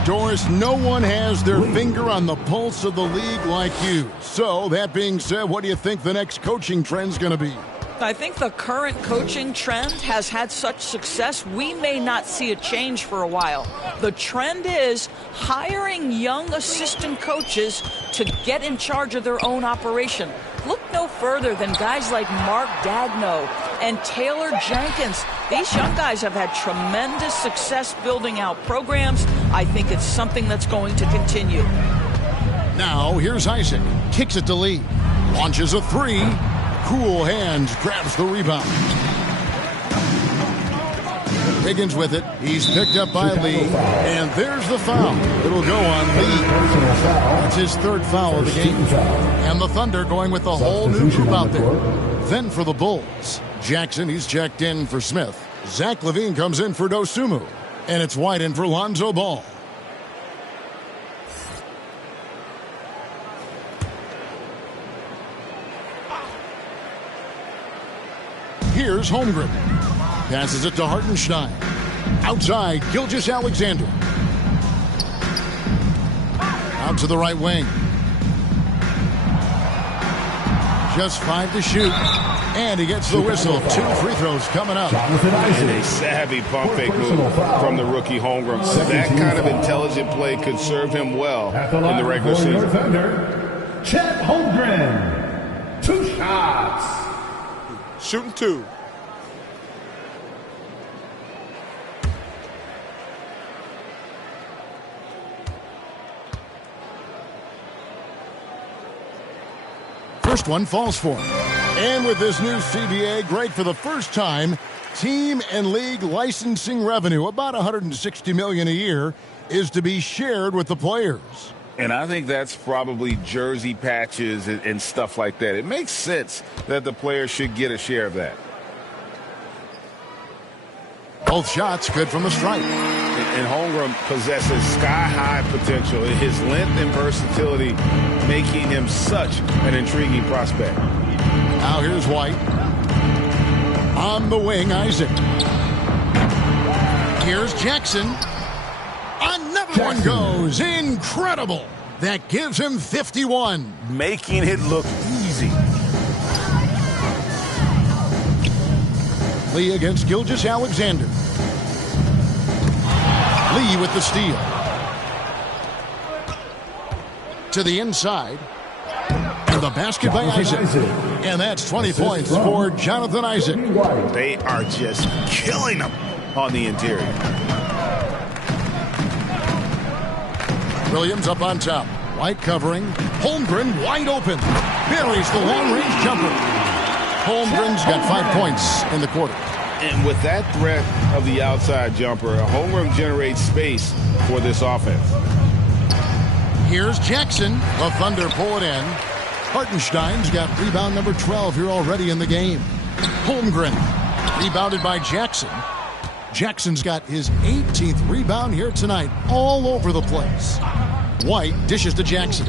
Doris, no one has their finger on the pulse of the league like you. So, that being said, what do you think the next coaching trend's going to be? I think the current coaching trend has had such success, we may not see a change for a while. The trend is hiring young assistant coaches to get in charge of their own operation. Look no further than guys like Mark Dagno and Taylor Jenkins. These young guys have had tremendous success building out programs. I think it's something that's going to continue. Now, here's Isaac. Kicks it to Lee. Launches a 3. Cool Hands grabs the rebound. Higgins with it. He's picked up by Lee. And there's the foul. It'll go on Lee. That's his 3rd foul of the game. And the Thunder going with a whole new group out there. Then for the Bulls. Jackson, he's checked in for Smith. Zach LaVine comes in for Dosunmu. And it's White in for Lonzo Ball. Here's Holmgren. Passes it to Hartenstein. Outside, Gilgeous-Alexander. Out to the right wing. Just 5 to shoot. And he gets the whistle. 2 free throws coming up. And a savvy pump fake move from the rookie Holmgren. That kind of intelligent play could serve him well in the regular season. Chet Holmgren. 2 shots. Shooting 2. First one falls for him. And with this new CBA, Greg, for the first time, team and league licensing revenue, about $160 million a year, is to be shared with the players. And I think that's probably jersey patches and stuff like that. It makes sense that the players should get a share of that. Both shots good from the stripe. And Holmgren possesses sky-high potential. His length and versatility making him such an intriguing prospect. Now here's White. On the wing, Isaac. Here's Jackson. Another one goes. Incredible. That gives him 51. Making it look easy. Lee against Gilgeous-Alexander. Lee with the steal. To the inside. And the basket by Isaac. And that's 20 points for Jonathan Isaac. They are just killing him on the interior. Williams up on top. White covering. Holmgren wide open. Buries the long-range jumper. Holmgren's got 5 points in the quarter. And with that threat of the outside jumper, Holmgren generates space for this offense. Here's Jackson. The Thunder pull it in. Hartenstein's got rebound number 12 here already in the game. Holmgren rebounded by Jackson. Jackson's got his 18th rebound here tonight, all over the place. White dishes to Jackson.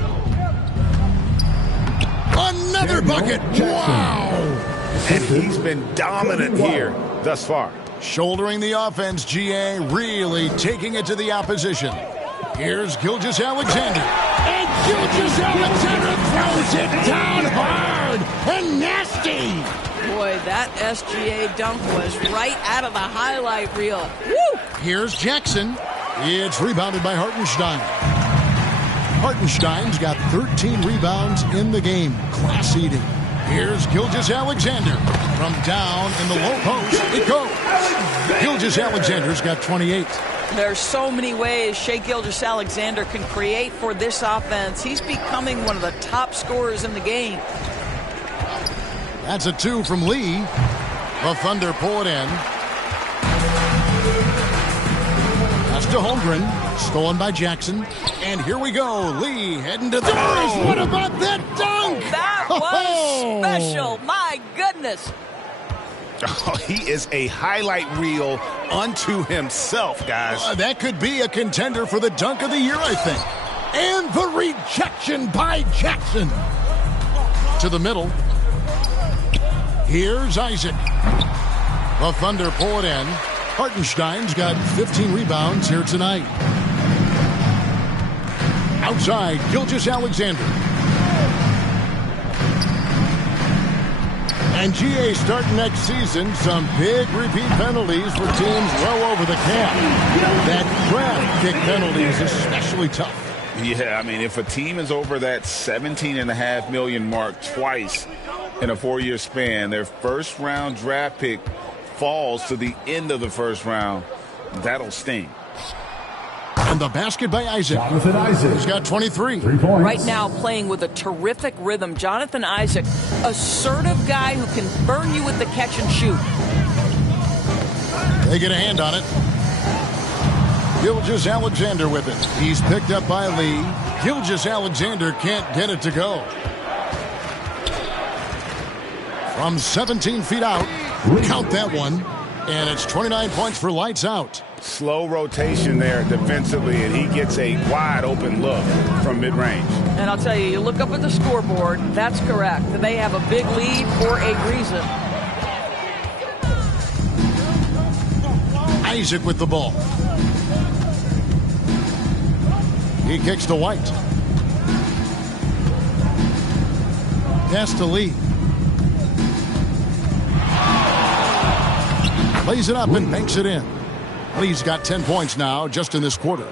Another bucket! Wow! And he's been dominant here thus far. Shouldering the offense, GA really taking it to the opposition. Here's Gilgeous-Alexander. And Gilgeous-Alexander throws it down hard and nasty. Boy, that SGA dunk was right out of the highlight reel. Woo! Here's Jackson. It's rebounded by Hartenstein. Hartenstein's got 13 rebounds in the game. Class eating. Here's Gilgeous-Alexander. From down in the low post, it goes. Gilgeous-Alexander's got 28. There's so many ways Shai Gilgeous-Alexander can create for this offense. He's becoming one of the top scorers in the game. That's a 2 from Lee. The Thunder pull it in. That's to Holmgren. Stolen by Jackson. And here we go. Lee heading to the Doris. What about that dunk? That was special. My goodness. Oh, he is a highlight reel unto himself, guys. That could be a contender for the dunk of the year, I think. And the rejection by Jackson. To the middle. Here's Isaac. The Thunder pull it in. Hartenstein's got 15 rebounds here tonight. Outside, Gilgeous-Alexander. And GA starting next season, some big repeat penalties for teams well over the cap. That draft kick penalty is especially tough. Yeah, I mean, if a team is over that $17.5 million mark twice in a 4-year span, their first-round draft pick falls to the end of the first round, that'll sting. And the basket by Isaac. Jonathan Isaac. He's got 23. 3 points. Right now playing with a terrific rhythm. Jonathan Isaac, assertive guy who can burn you with the catch and shoot. They get a hand on it. Gilgeous-Alexander with it. He's picked up by Lee. Gilgeous-Alexander can't get it to go. From 17 feet out. Count that one. And it's 29 points for lights out. Slow rotation there defensively, and he gets a wide open look from mid-range. And I'll tell you, you look up at the scoreboard, that's correct. They have a big lead for a reason. Isaac with the ball. He kicks to White. Pass to Lee. Lays it up and banks it in. Lee's got 10 points now just in this quarter.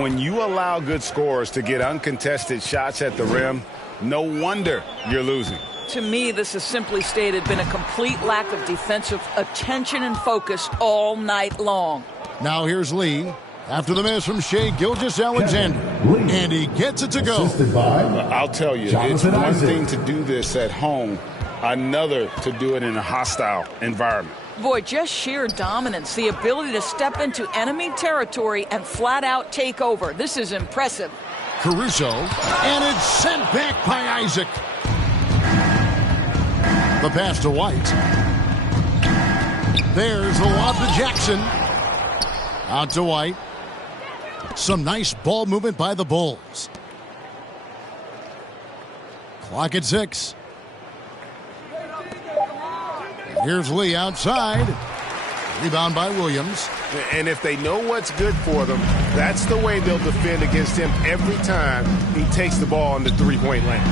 When you allow good scorers to get uncontested shots at the rim, no wonder you're losing. To me, this has simply stated been a complete lack of defensive attention and focus all night long. Now here's Lee after the miss from Shai Gilgeous-Alexander. And he gets it to go. I'll tell you, it's one thing to do this at home, another to do it in a hostile environment. Boy, just sheer dominance, the ability to step into enemy territory and flat out take over. This is impressive. Caruso, and it's sent back by Isaac. The pass to White. There's the lob to Jackson. Out to White. Some nice ball movement by the Bulls. Clock at 6. Here's Lee outside. Rebound by Williams. And if they know what's good for them, that's the way they'll defend against him every time he takes the ball in the three-point lane.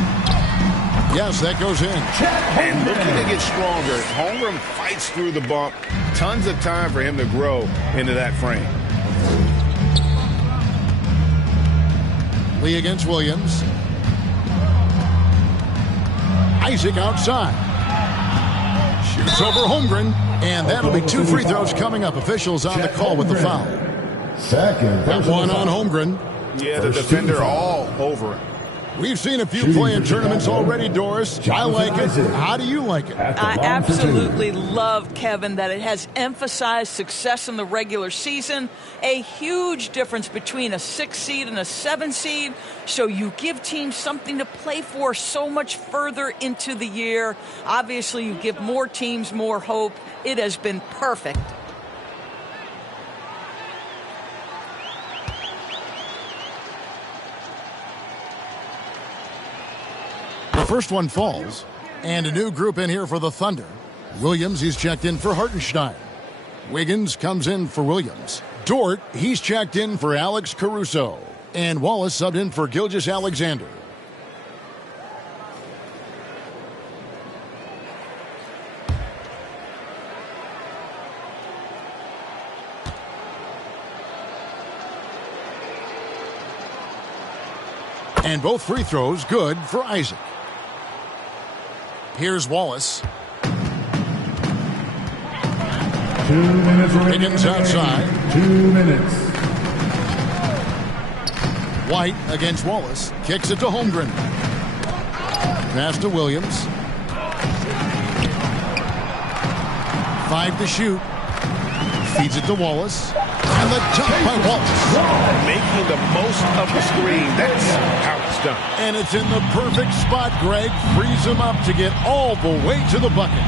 Yes, that goes in. And looking to get stronger. Holmgren fights through the bump. Tons of time for him to grow into that frame. Lee against Williams. Isaac outside. Shoots over Holmgren. And that'll be 2 free throws coming up. Officials on the call with the foul. Got one on Holmgren. Yeah, the defender all over it. We've seen a few play-in tournaments already, Doris. I like it. How do you like it? I absolutely love, Kevin, that it has emphasized success in the regular season. A huge difference between a 6 seed and a 7 seed. So you give teams something to play for so much further into the year. Obviously, you give more teams more hope. It has been perfect. The first one falls, and a new group in here for the Thunder. Williams, he's checked in for Hartenstein. Wiggins comes in for Williams. Dort, he's checked in for Alex Caruso. And Wallace subbed in for Gilgeous-Alexander. And both free throws good for Isaac. Here's Wallace. 2 minutes remaining. Wiggins outside. 2 minutes. White against Wallace. Kicks it to Holmgren. Pass to Williams. 5 to shoot. Feeds it to Wallace. And the jump by Wallace. Making the most of the screen. That's how it's done. And it's in the perfect spot, Greg. Frees him up to get all the way to the bucket.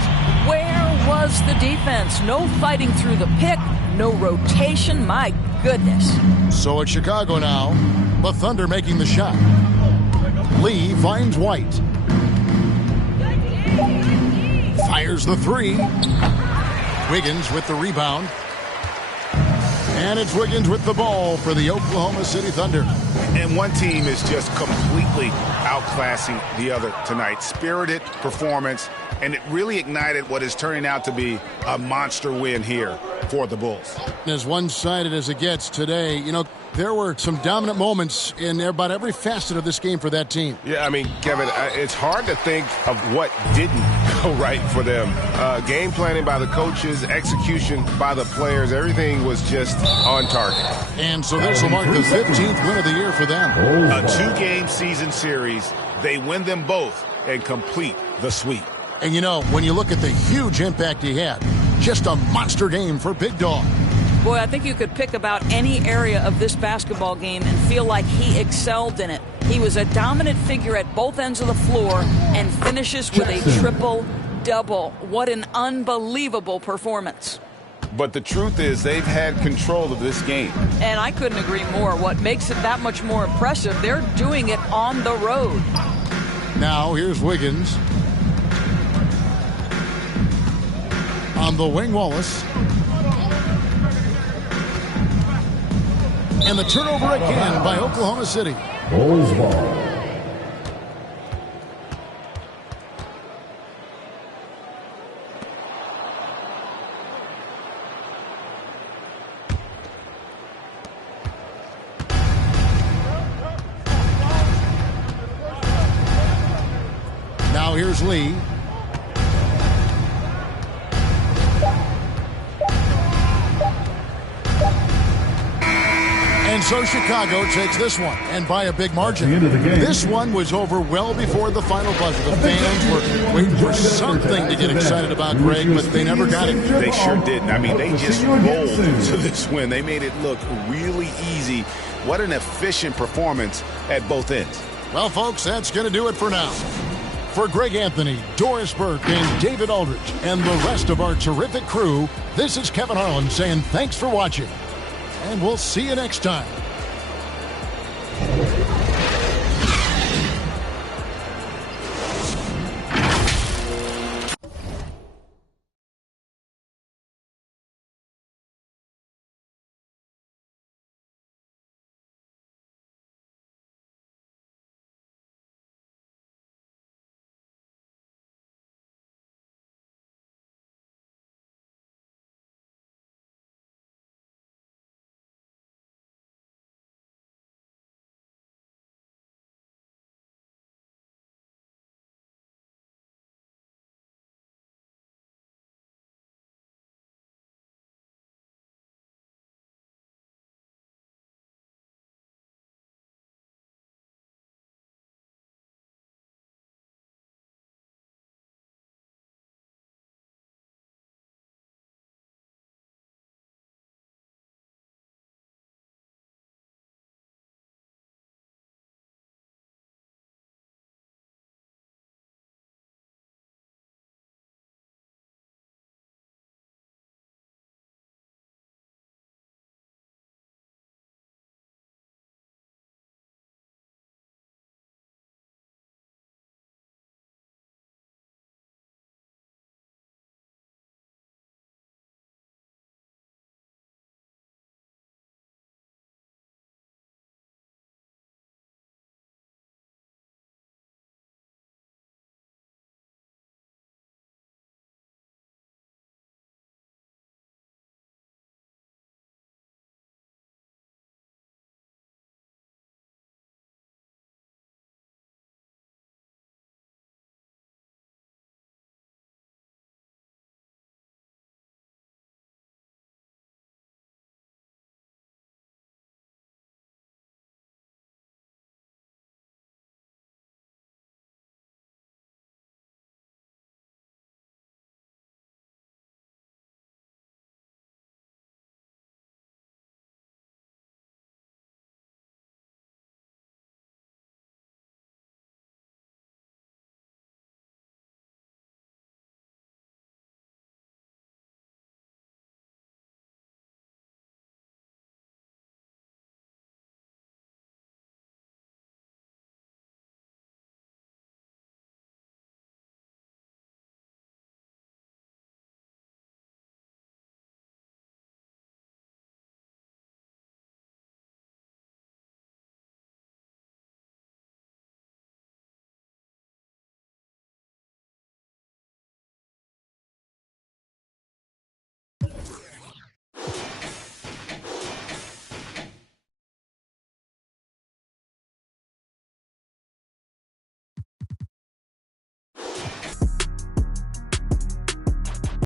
Where was the defense? No fighting through the pick, no rotation. My goodness. So it's Chicago now. The Thunder making the shot. Lee finds White. Fires the 3. Wiggins with the rebound. And it's Wiggins with the ball for the Oklahoma City Thunder. And one team is just completely outclassing the other tonight. Spirited performance, and it really ignited what is turning out to be a monster win here for the Bulls. As one-sided as it gets today, you know, there were some dominant moments in about every facet of this game for that team. Yeah, I mean, Kevin, it's hard to think of what didn't go right for them. Game planning by the coaches, execution by the players, everything was just on target. And so this will mark the 15th win of the year for them. A 2-game season series, they win them both and complete the sweep. And you know, when you look at the huge impact he had, just a monster game for Big Dog. Boy, I think you could pick about any area of this basketball game and feel like he excelled in it. He was a dominant figure at both ends of the floor and finishes with a triple-double. What an unbelievable performance. But the truth is they've had control of this game. And I couldn't agree more. What makes it that much more impressive, they're doing it on the road. Now here's Wiggins. On the wing, Wallace. And the turnover again by Oklahoma City. Bulls ball. Now here's Lee. And so Chicago takes this one, and by a big margin. This one was over well before the final buzzer. The fans were waiting for something to get excited about, Greg, but they never got it. They sure didn't. I mean, they just rolled to this win. They made it look really easy. What an efficient performance at both ends. Well, folks, that's going to do it for now. For Greg Anthony, Doris Burke, and David Aldridge, and the rest of our terrific crew, this is Kevin Harlan saying thanks for watching. And we'll see you next time.